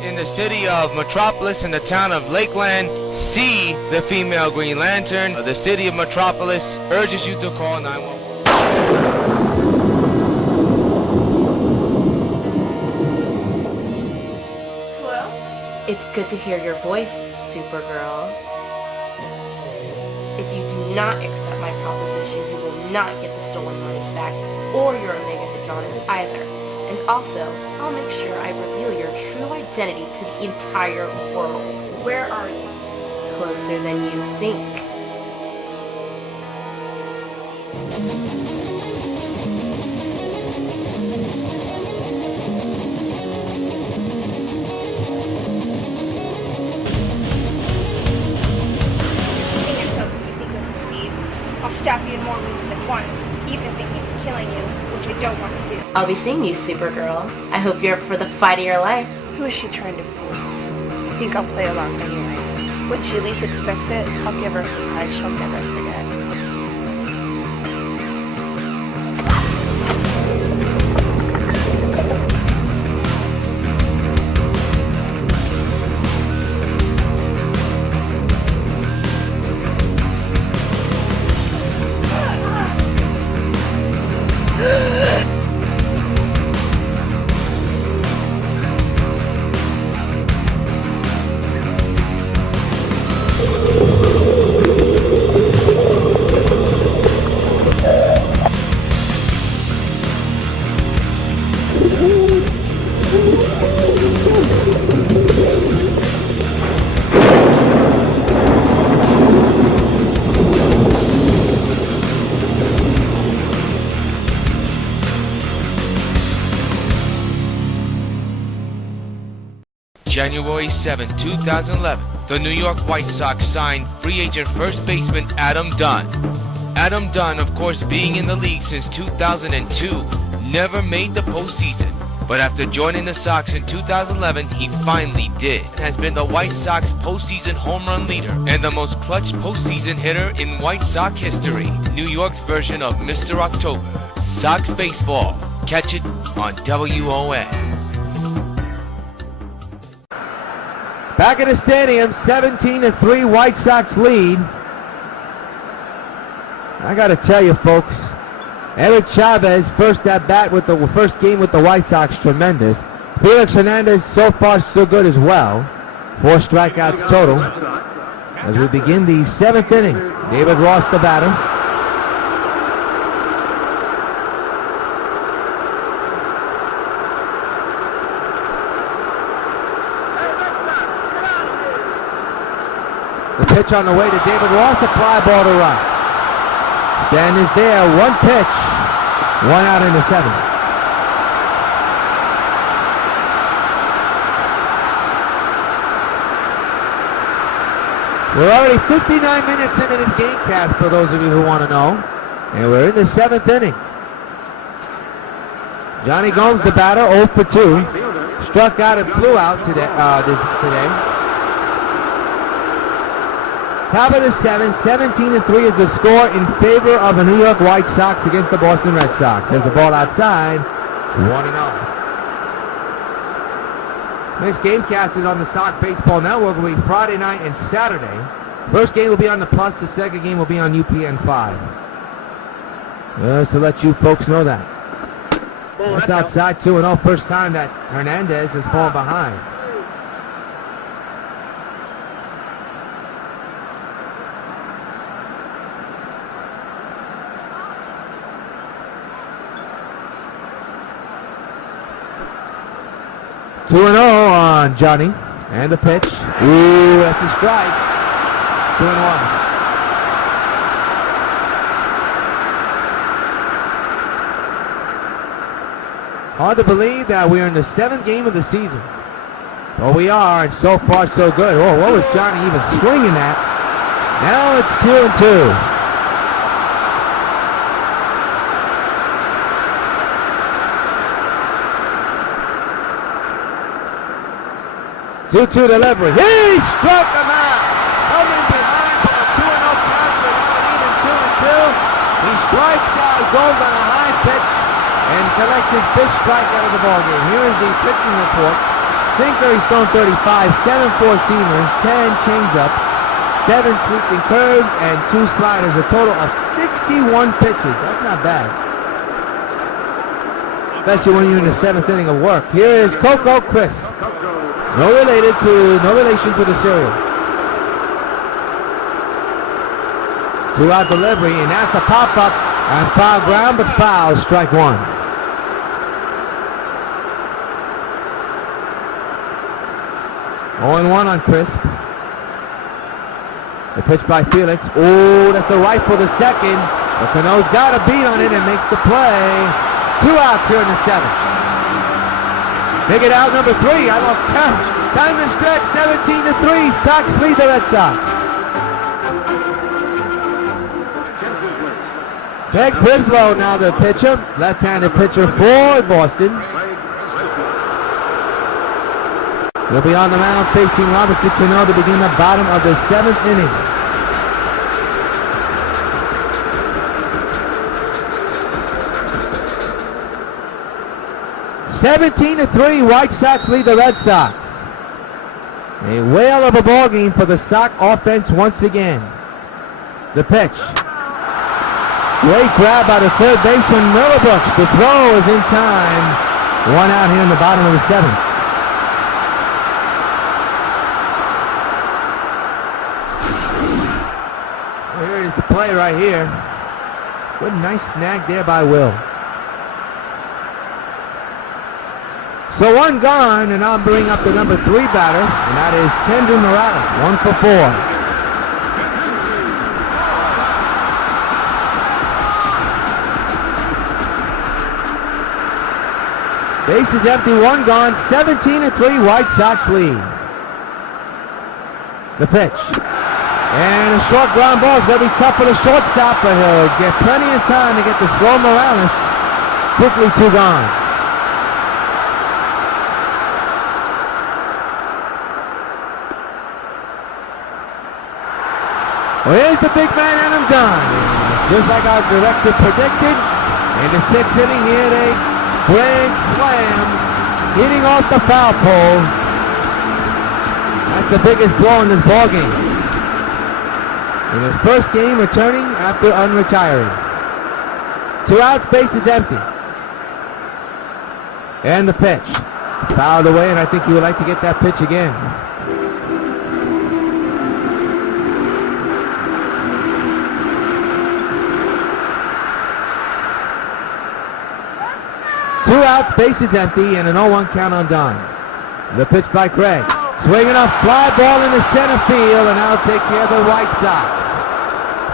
In the city of Metropolis, in the town of Lakeland, see the female Green Lantern. The city of Metropolis urges you to call 911. Hello? It's good to hear your voice, Supergirl. If you do not accept my proposition, you will not get the stolen money back or your Omega Hadronis either. And also, I'll make sure I reveal your true identity to the entire world. Where are you? Closer than you think. Think it's something you think you'll succeed. I'll stab you in more ways than one, even if it means killing you, which I don't want to do. I'll be seeing you, Supergirl. I hope you're up for the fight of your life. Who is she trying to fool? I think I'll play along anyway. When she least expects it, I'll give her a surprise she'll never forget. January 7, 2011, the New York White Sox signed free agent first baseman Adam Dunn. Adam Dunn, of course, being in the league since 2002, never made the postseason. But after joining the Sox in 2011, he finally did. Has been the White Sox postseason home run leader and the most clutch postseason hitter in White Sox history. New York's version of Mr. October. Sox baseball. Catch it on WON. Back at the stadium, 17-3 White Sox lead. I got to tell you, folks, Eric Chavez, first at bat with the first game with the White Sox, tremendous. Felix Hernandez, so far so good as well. 4 strikeouts total. As we begin the 7th inning, David Ross, the batter. The pitch on the way to David Ross, a fly ball to right. Stan is there, 1 pitch, 1 out in the 7th. We're already 59 minutes into this game cast, for those of you who want to know. And we're in the 7th inning. Johnny Gomes, the batter, 0 for 2. Struck out and flew out today. Top of the 7th, 17-3 is the score in favor of the New York White Sox against the Boston Red Sox. There's the ball outside, 1-0. Next gamecast is on the Sox Baseball Network. Will be Friday night and Saturday. First game will be on the Plus. The second game will be on UPN 5. Just to let you folks know that. That's outside 2-0. First time that Hernandez has fallen behind. 2-0 on Johnny. And the pitch. Ooh, that's a strike. 2-1. Hard to believe that we're in the 7th game of the season. Well, we are, and so far so good. Oh, what was Johnny even swinging at? Now it's 2-2. 2-2 delivery. He struck him out. Coming behind for a 2-0 count, so now even 2-2. He strikes out Gold on a high pitch and collects his fifth strikeout of the ballgame. Here is the pitching report. Sinker, he's thrown 35, 7 four-seamers, 10 changeups, 7 sweeping curves, and 2 sliders. A total of 61 pitches. That's not bad, especially when you're in the 7th inning of work. Here is Coco Chris. No relation to the cereal. 2-out delivery, and that's a pop-up on foul ground, but foul, strike 1. Oh, 0-1 on Crisp. The pitch by Felix. Oh, that's a rifle to second. But Cano's got a beat on it and makes the play. 2 outs here in the 7th. Make it out number 3. I lost count. Time to stretch. 17-3. Sox lead the Red Sox. Peg Prislow now the pitcher. Left-handed pitcher for Boston. He'll be on the mound facing Robinson Cano to begin the bottom of the 7th inning. (17-3), White Sox lead the Red Sox. A whale of a ball game for the Sox offense once again. The pitch. Great grab by the third baseman Miller-Brooks. The throw is in time. 1 out here in the bottom of the 7th. Here is the play right here. What a nice snag there by Will. So 1 gone, and I'll bring up the number 3 batter, and that is Kendry Morales, 1 for 4. Base is empty, 1 gone, 17-3, White Sox lead. The pitch. And a short ground ball is going to be tough for the shortstop, but he'll get plenty of time to get the slow Morales. Quickly 2 gone. Well, here's the big man Adam Dunn. Just like our director predicted, in the 6th inning he hit a grand slam, hitting off the foul pole. That's the biggest blow in this ballgame. In his first game returning after unretiring. 2 outs, base is empty. And the pitch. Fouled away, and I think he would like to get that pitch again. Two outs, base is empty, and an 0-1 count on Don. The pitch by Craig. Swinging a fly ball into center field, and that'll take care of the White Sox.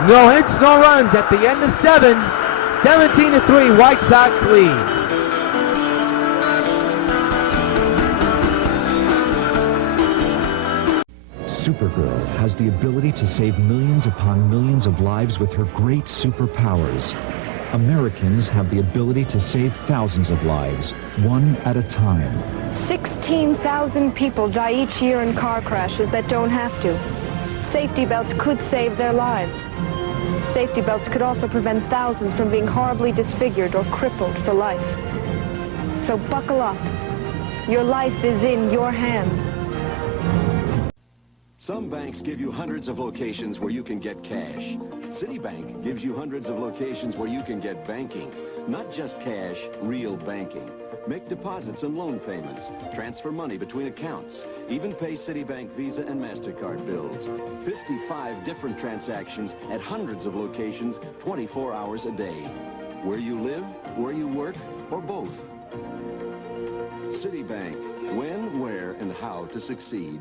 No hits, no runs at the end of 7. 17-3, White Sox lead. Supergirl has the ability to save millions upon millions of lives with her great superpowers. Americans have the ability to save thousands of lives, one at a time. 16,000 people die each year in car crashes that don't have to. Safety belts could save their lives. Safety belts could also prevent thousands from being horribly disfigured or crippled for life. So buckle up. Your life is in your hands. Some banks give you hundreds of locations where you can get cash. Citibank gives you hundreds of locations where you can get banking. Not just cash, real banking. Make deposits and loan payments. Transfer money between accounts. Even pay Citibank Visa and MasterCard bills. 55 different transactions at hundreds of locations, 24 hours a day. Where you live, where you work, or both. Citibank. When, where, and how to succeed.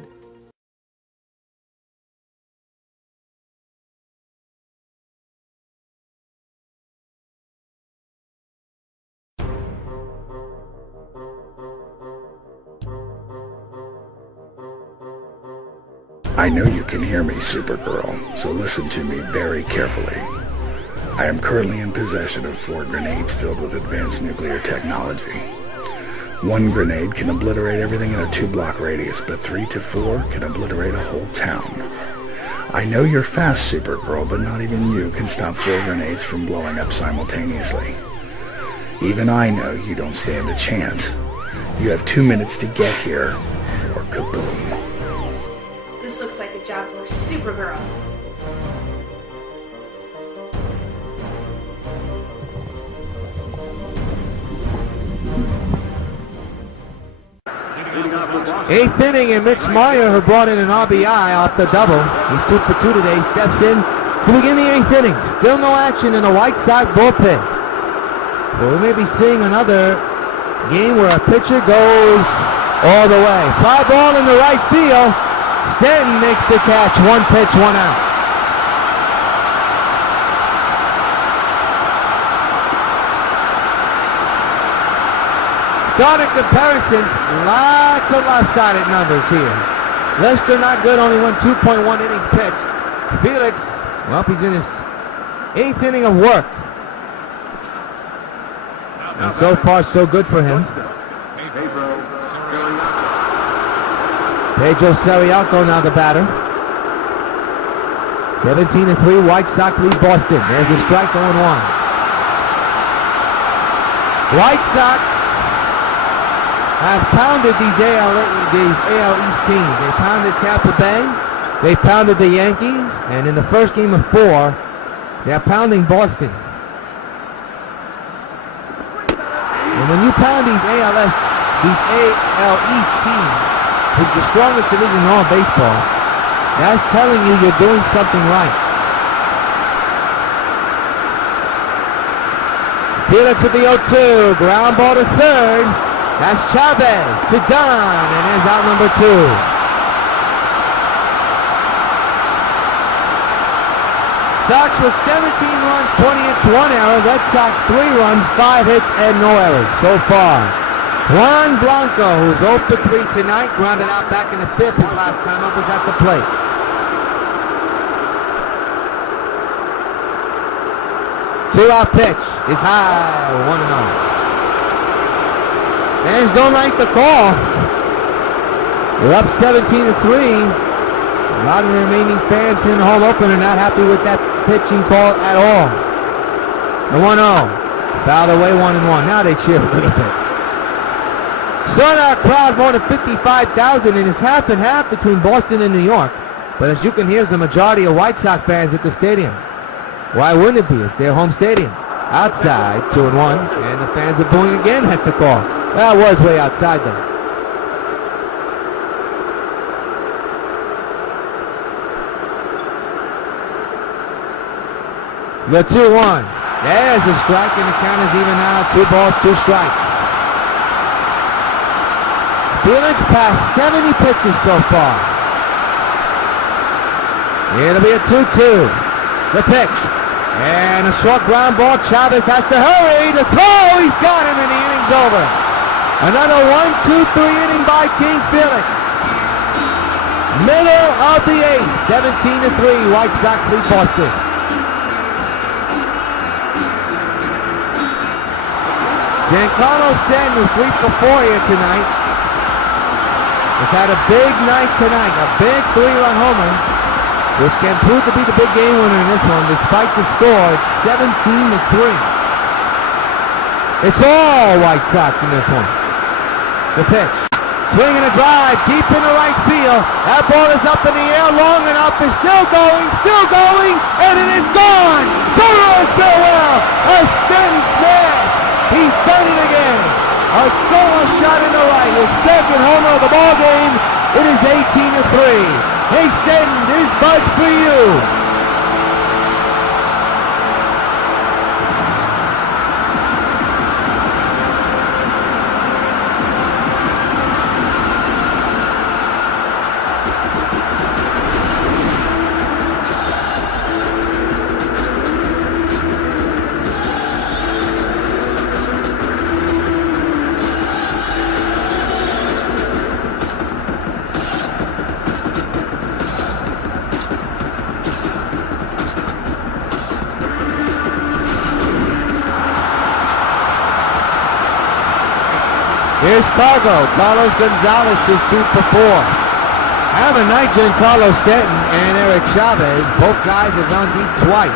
I know you can hear me, Supergirl, so listen to me very carefully. I am currently in possession of 4 grenades filled with advanced nuclear technology. 1 grenade can obliterate everything in a 2-block radius, but 3 to 4 can obliterate a whole town. I know you're fast, Supergirl, but not even you can stop 4 grenades from blowing up simultaneously. Even I know you don't stand a chance. You have 2 minutes to get here, or kaboom. This looks like a job for Supergirl. Eighth inning, and Mitch Meyer, who brought in an RBI off the double. He's 2 for 2 today. Steps in to begin the 8th inning. Still no action in the White Sox bullpen. So we may be seeing another game where a pitcher goes all the way. Fly ball in the right field. Stanton makes the catch. 1 pitch, 1 out. Starting comparisons, lots of lopsided numbers here. Lester not good, only won 2.1 innings pitched. Felix, well, he's in his 8th inning of work. And so far, so good for him. Pedro Cerialco now the batter. 17-3, White Sox lead Boston. There's a strike, 0-1. White Sox have pounded these AL East teams. They pounded Tampa Bay, they pounded the Yankees, and in the first game of 4, they're pounding Boston. And when you pound these AL East teams, which is the strongest division in all of baseball, that's telling you you're doing something right. Felix with the 0-2, ground ball to third. That's Chavez to Dunn, and there's out number 2. Sox with 17 runs, 20 hits, 1 error. Red Sox 3 runs, 5 hits, and no errors so far. Juan Blanco, who's 0 for 3 tonight, grounded out back in the 5th. His last time up was at the plate. Two-out pitch is high, 1-0. Fans don't like the call. We're up 17-3. A lot of the remaining fans in the home opener not happy with that pitching call at all. The 1-0. Fouled away, 1-1. Now they cheer a little bit. Saw our crowd more than 55,000, and it's half and half between Boston and New York. But as you can hear, there's a majority of White Sox fans at the stadium. Why wouldn't it be? It's their home stadium. Outside, 2-1, and the fans are booing again at the call. That was way outside though. The 2-1. There's a strike, and the count is even now. 2 balls, 2 strikes. Felix passed 70 pitches so far. It'll be a 2-2. The pitch. And a short ground ball. Chavez has to hurry. The throw. He's got him, and the inning's over. Another 1-2-3 inning by King Felix. Middle of the 8th. 17-3. White Sox lead Boston. Giancarlo Stanton, who's 3 for 4 here tonight, has had a big night tonight. A big 3-run homer, which can prove to be the big game winner in this one. Despite the score, it's 17-3. It's all White Sox in this one. The pitch. Swing and a drive deep in the right field. That ball is up in the air long enough. It's still going, and it is gone. Solo farewell. A Stanton smash. He's done it again. A solo shot in the right. His second homer of the ball game. It is 18-3. Hey Stanton, this buzz for you. Here's Cargo. Carlos Gonzalez is 2 for 4. Aaron Nigel and Carlos Stanton and Eric Chavez, both guys have gone deep twice.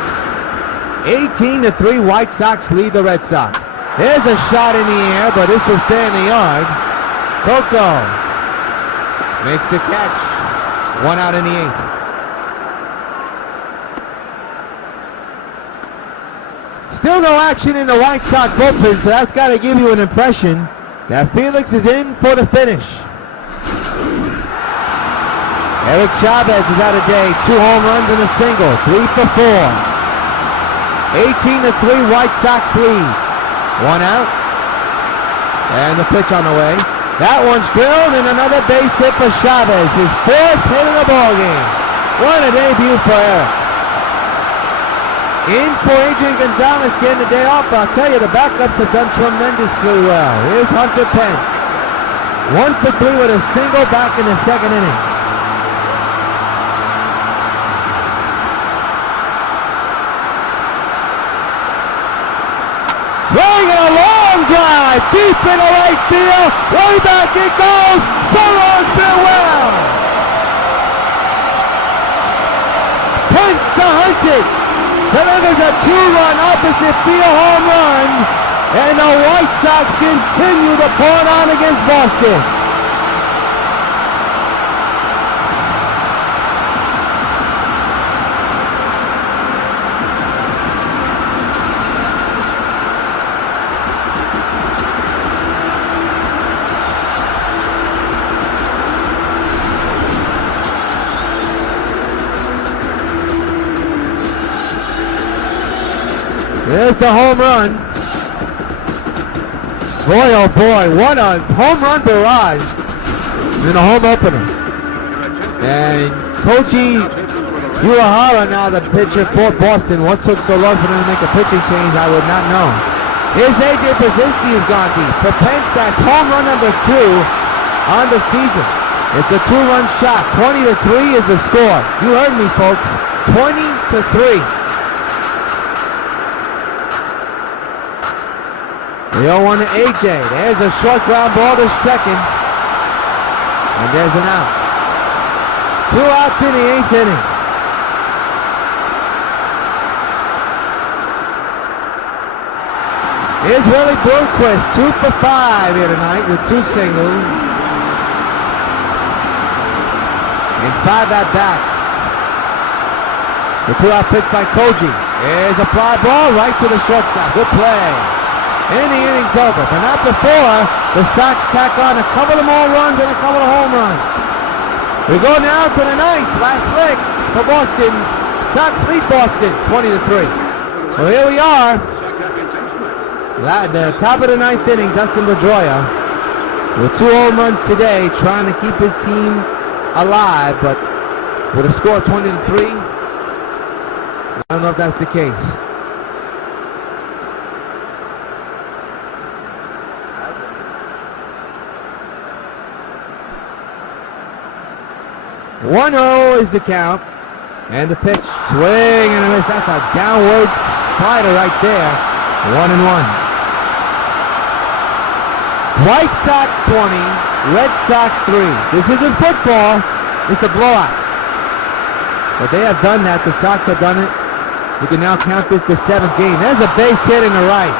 18-3, White Sox lead the Red Sox. There's a shot in the air, but this will stay in the yard. Coco makes the catch. 1 out in the 8th. Still no action in the White Sox bullpen, so that's got to give you an impression that Felix is in for the finish. Eric Chavez has had a day, 2 home runs and a single, 3 for 4. 18-3, White Sox lead. 1 out. And the pitch on the way. That one's drilled and another base hit for Chavez. His 4th hit of the ballgame. What a debut for Eric. In for Adrian Gonzalez getting the day off. I'll tell you, the backups have done tremendously well. Here's Hunter Pence. 1 for 3 with a single back in the 2nd inning. Swinging a long drive, deep in the right field, way back it goes, so long, farewell. Pence to Hunted, delivers a 2-run opposite field home run, and the White Sox continue to pour it on against Boston. There's the home run. Boy, oh boy, what a home run barrage in a home opener. And Koji Uehara, now the pitcher for Boston. What took so long for them to make a pitching change, I would not know. Here's A.J. Brzezinski has gone deep. For Pence, that's home run number 2 on the season. It's a 2-run shot. 20-3 is the score. You heard me, folks. 20-3. The 0-1 to AJ. There's a short ground ball to second. And there's an out. 2 outs in the 8th inning. Here's Willie Bloomquist, 2 for 5 here tonight with 2 singles. And 5 at-bats. The 2-out pitch by Koji. There's a fly ball right to the shortstop. Good play. And the inning's over, but not before the Sox tack on a couple of more runs and a couple of home runs. We go now to the 9th, last licks for Boston. Sox lead Boston, 20-3. So here we are, at the top of the 9th inning. Dustin Pedroia with 2 home runs today, trying to keep his team alive, but with a score of 20-3, I don't know if that's the case. One 0 is the count, and the pitch, swing and a miss. That's a downward slider right there. 1-1. White Sox 20, Red Sox 3. This isn't football, it's a blowout. But they have done that, the Sox have done it. You can now count this the 7th game. There's a base hit in the right.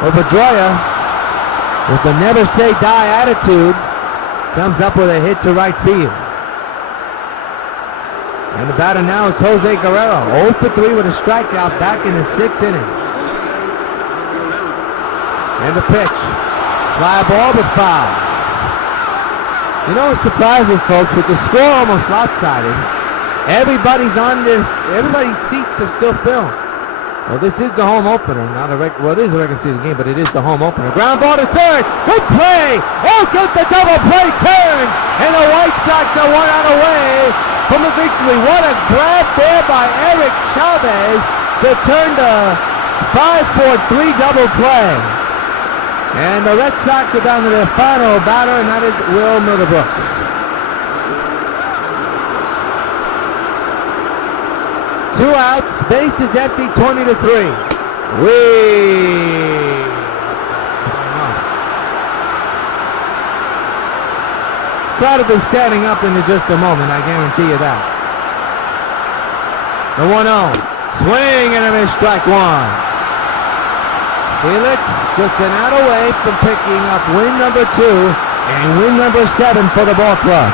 Well, Pedroia, with the never say die attitude, comes up with a hit to right field. And the batter now is Jose Guerrero. 0 for 3 with a strikeout back in the 6th inning. And the pitch. Fly ball with foul. You know what's surprising, folks? With the score almost lopsided, everybody's seats are still filled. Well, this is the home opener, not a well, it is a regular season game, but it is the home opener. Ground ball to third. Good play. He'll get the double play turn. And the White Sox are 1 out away from the victory. What a grab there by Eric Chavez to turn the 5-4-3 double play. And the Red Sox are down to their final batter, and that is Will Middlebrooks. Two outs, base is empty, 20-3. crowd will be standing up in just a moment, I guarantee you that. The 1-0. Swing and a miss, strike one. Felix just an out away from picking up win number 2 and win number 7 for the ball club.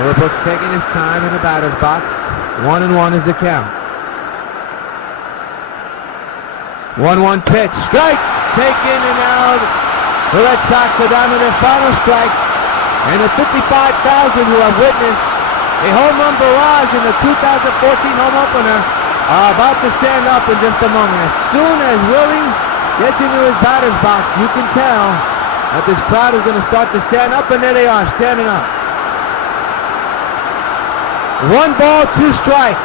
Willowbrook's taking his time in the batter's box. 1-1 is the count. 1-1 pitch, strike, taken and out. The Red Sox are down to their final strike, and the 55,000 who have witnessed a home run barrage in the 2014 home opener are about to stand up in just a moment. As soon as Willie gets into his batter's box, you can tell that this crowd is going to start to stand up, and there they are, standing up. 1 ball, 2 strikes.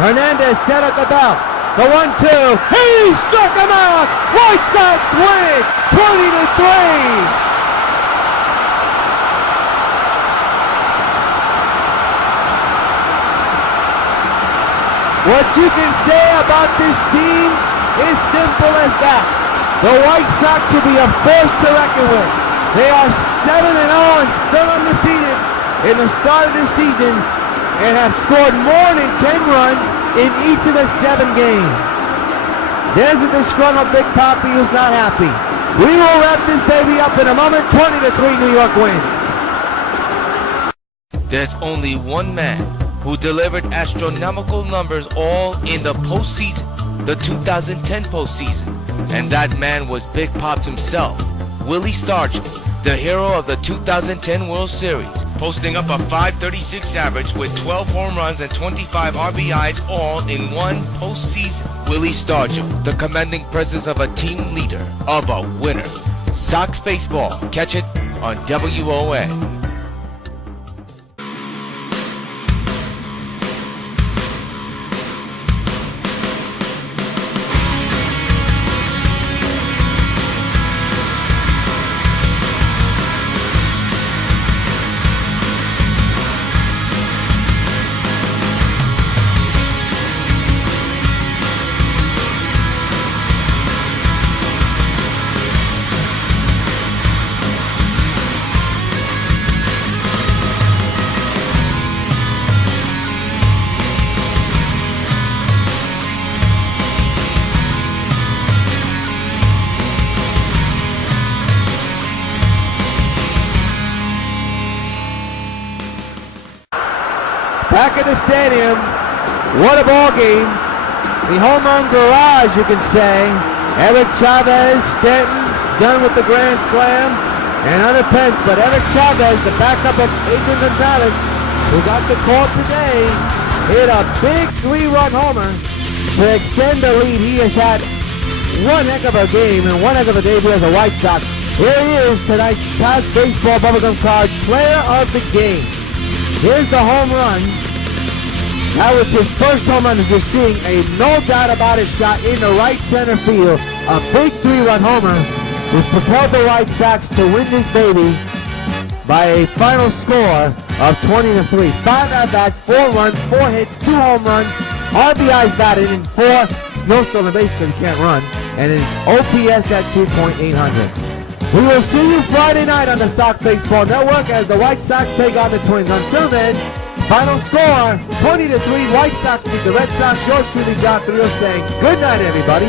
Hernandez set at the belt. The 1-2. He struck him out. White Sox win 20-3. What you can say about this team is simple as that. The White Sox will be a force to reckon with. They are 7-0 and still undefeated in the start of the season, and have scored more than 10 runs in each of the 7 games. There's a disgruntled Big Papi who's not happy. We will wrap this baby up in a moment. 20-3 New York wins. There's only one man who delivered astronomical numbers all in the postseason, the 2010 postseason. And that man was Big Pops himself, Willie Stargell, the hero of the 2010 World Series, posting up a .536 average with 12 home runs and 25 RBIs all in one postseason. Willie Stargell, the commanding presence of a team leader, of a winner. Sox baseball. Catch it on WON. Back at the stadium, what a ball game. The home run garage, you can say. Eric Chavez, Stanton, done with the grand slam, and under Pence. But Eric Chavez, the backup of Adrian Gonzalez, who got the call today, hit a big 3-run homer to extend the lead. He has had one heck of a game and one heck of a debut as a White Sox. Here he is, tonight's Sox Baseball Bubblegum Card Player of the Game. Here's the home run. That was his first home run, as you're seeing, a no doubt about it shot in the right center field. A big 3-run homer, which propelled the White Sox to win this baby by a final score of 20-3. 5 at-bats, 4 runs, 4 hits, 2 home runs, RBIs batted in 4, no stolen base because he can't run, and his OPS at 2.800. We will see you Friday night on the Sox Baseball Network as the White Sox take on the Twins. Until then, final score, 20-3, White Sox beat the Red Sox. Yours truly, John Rios, saying good night, everybody.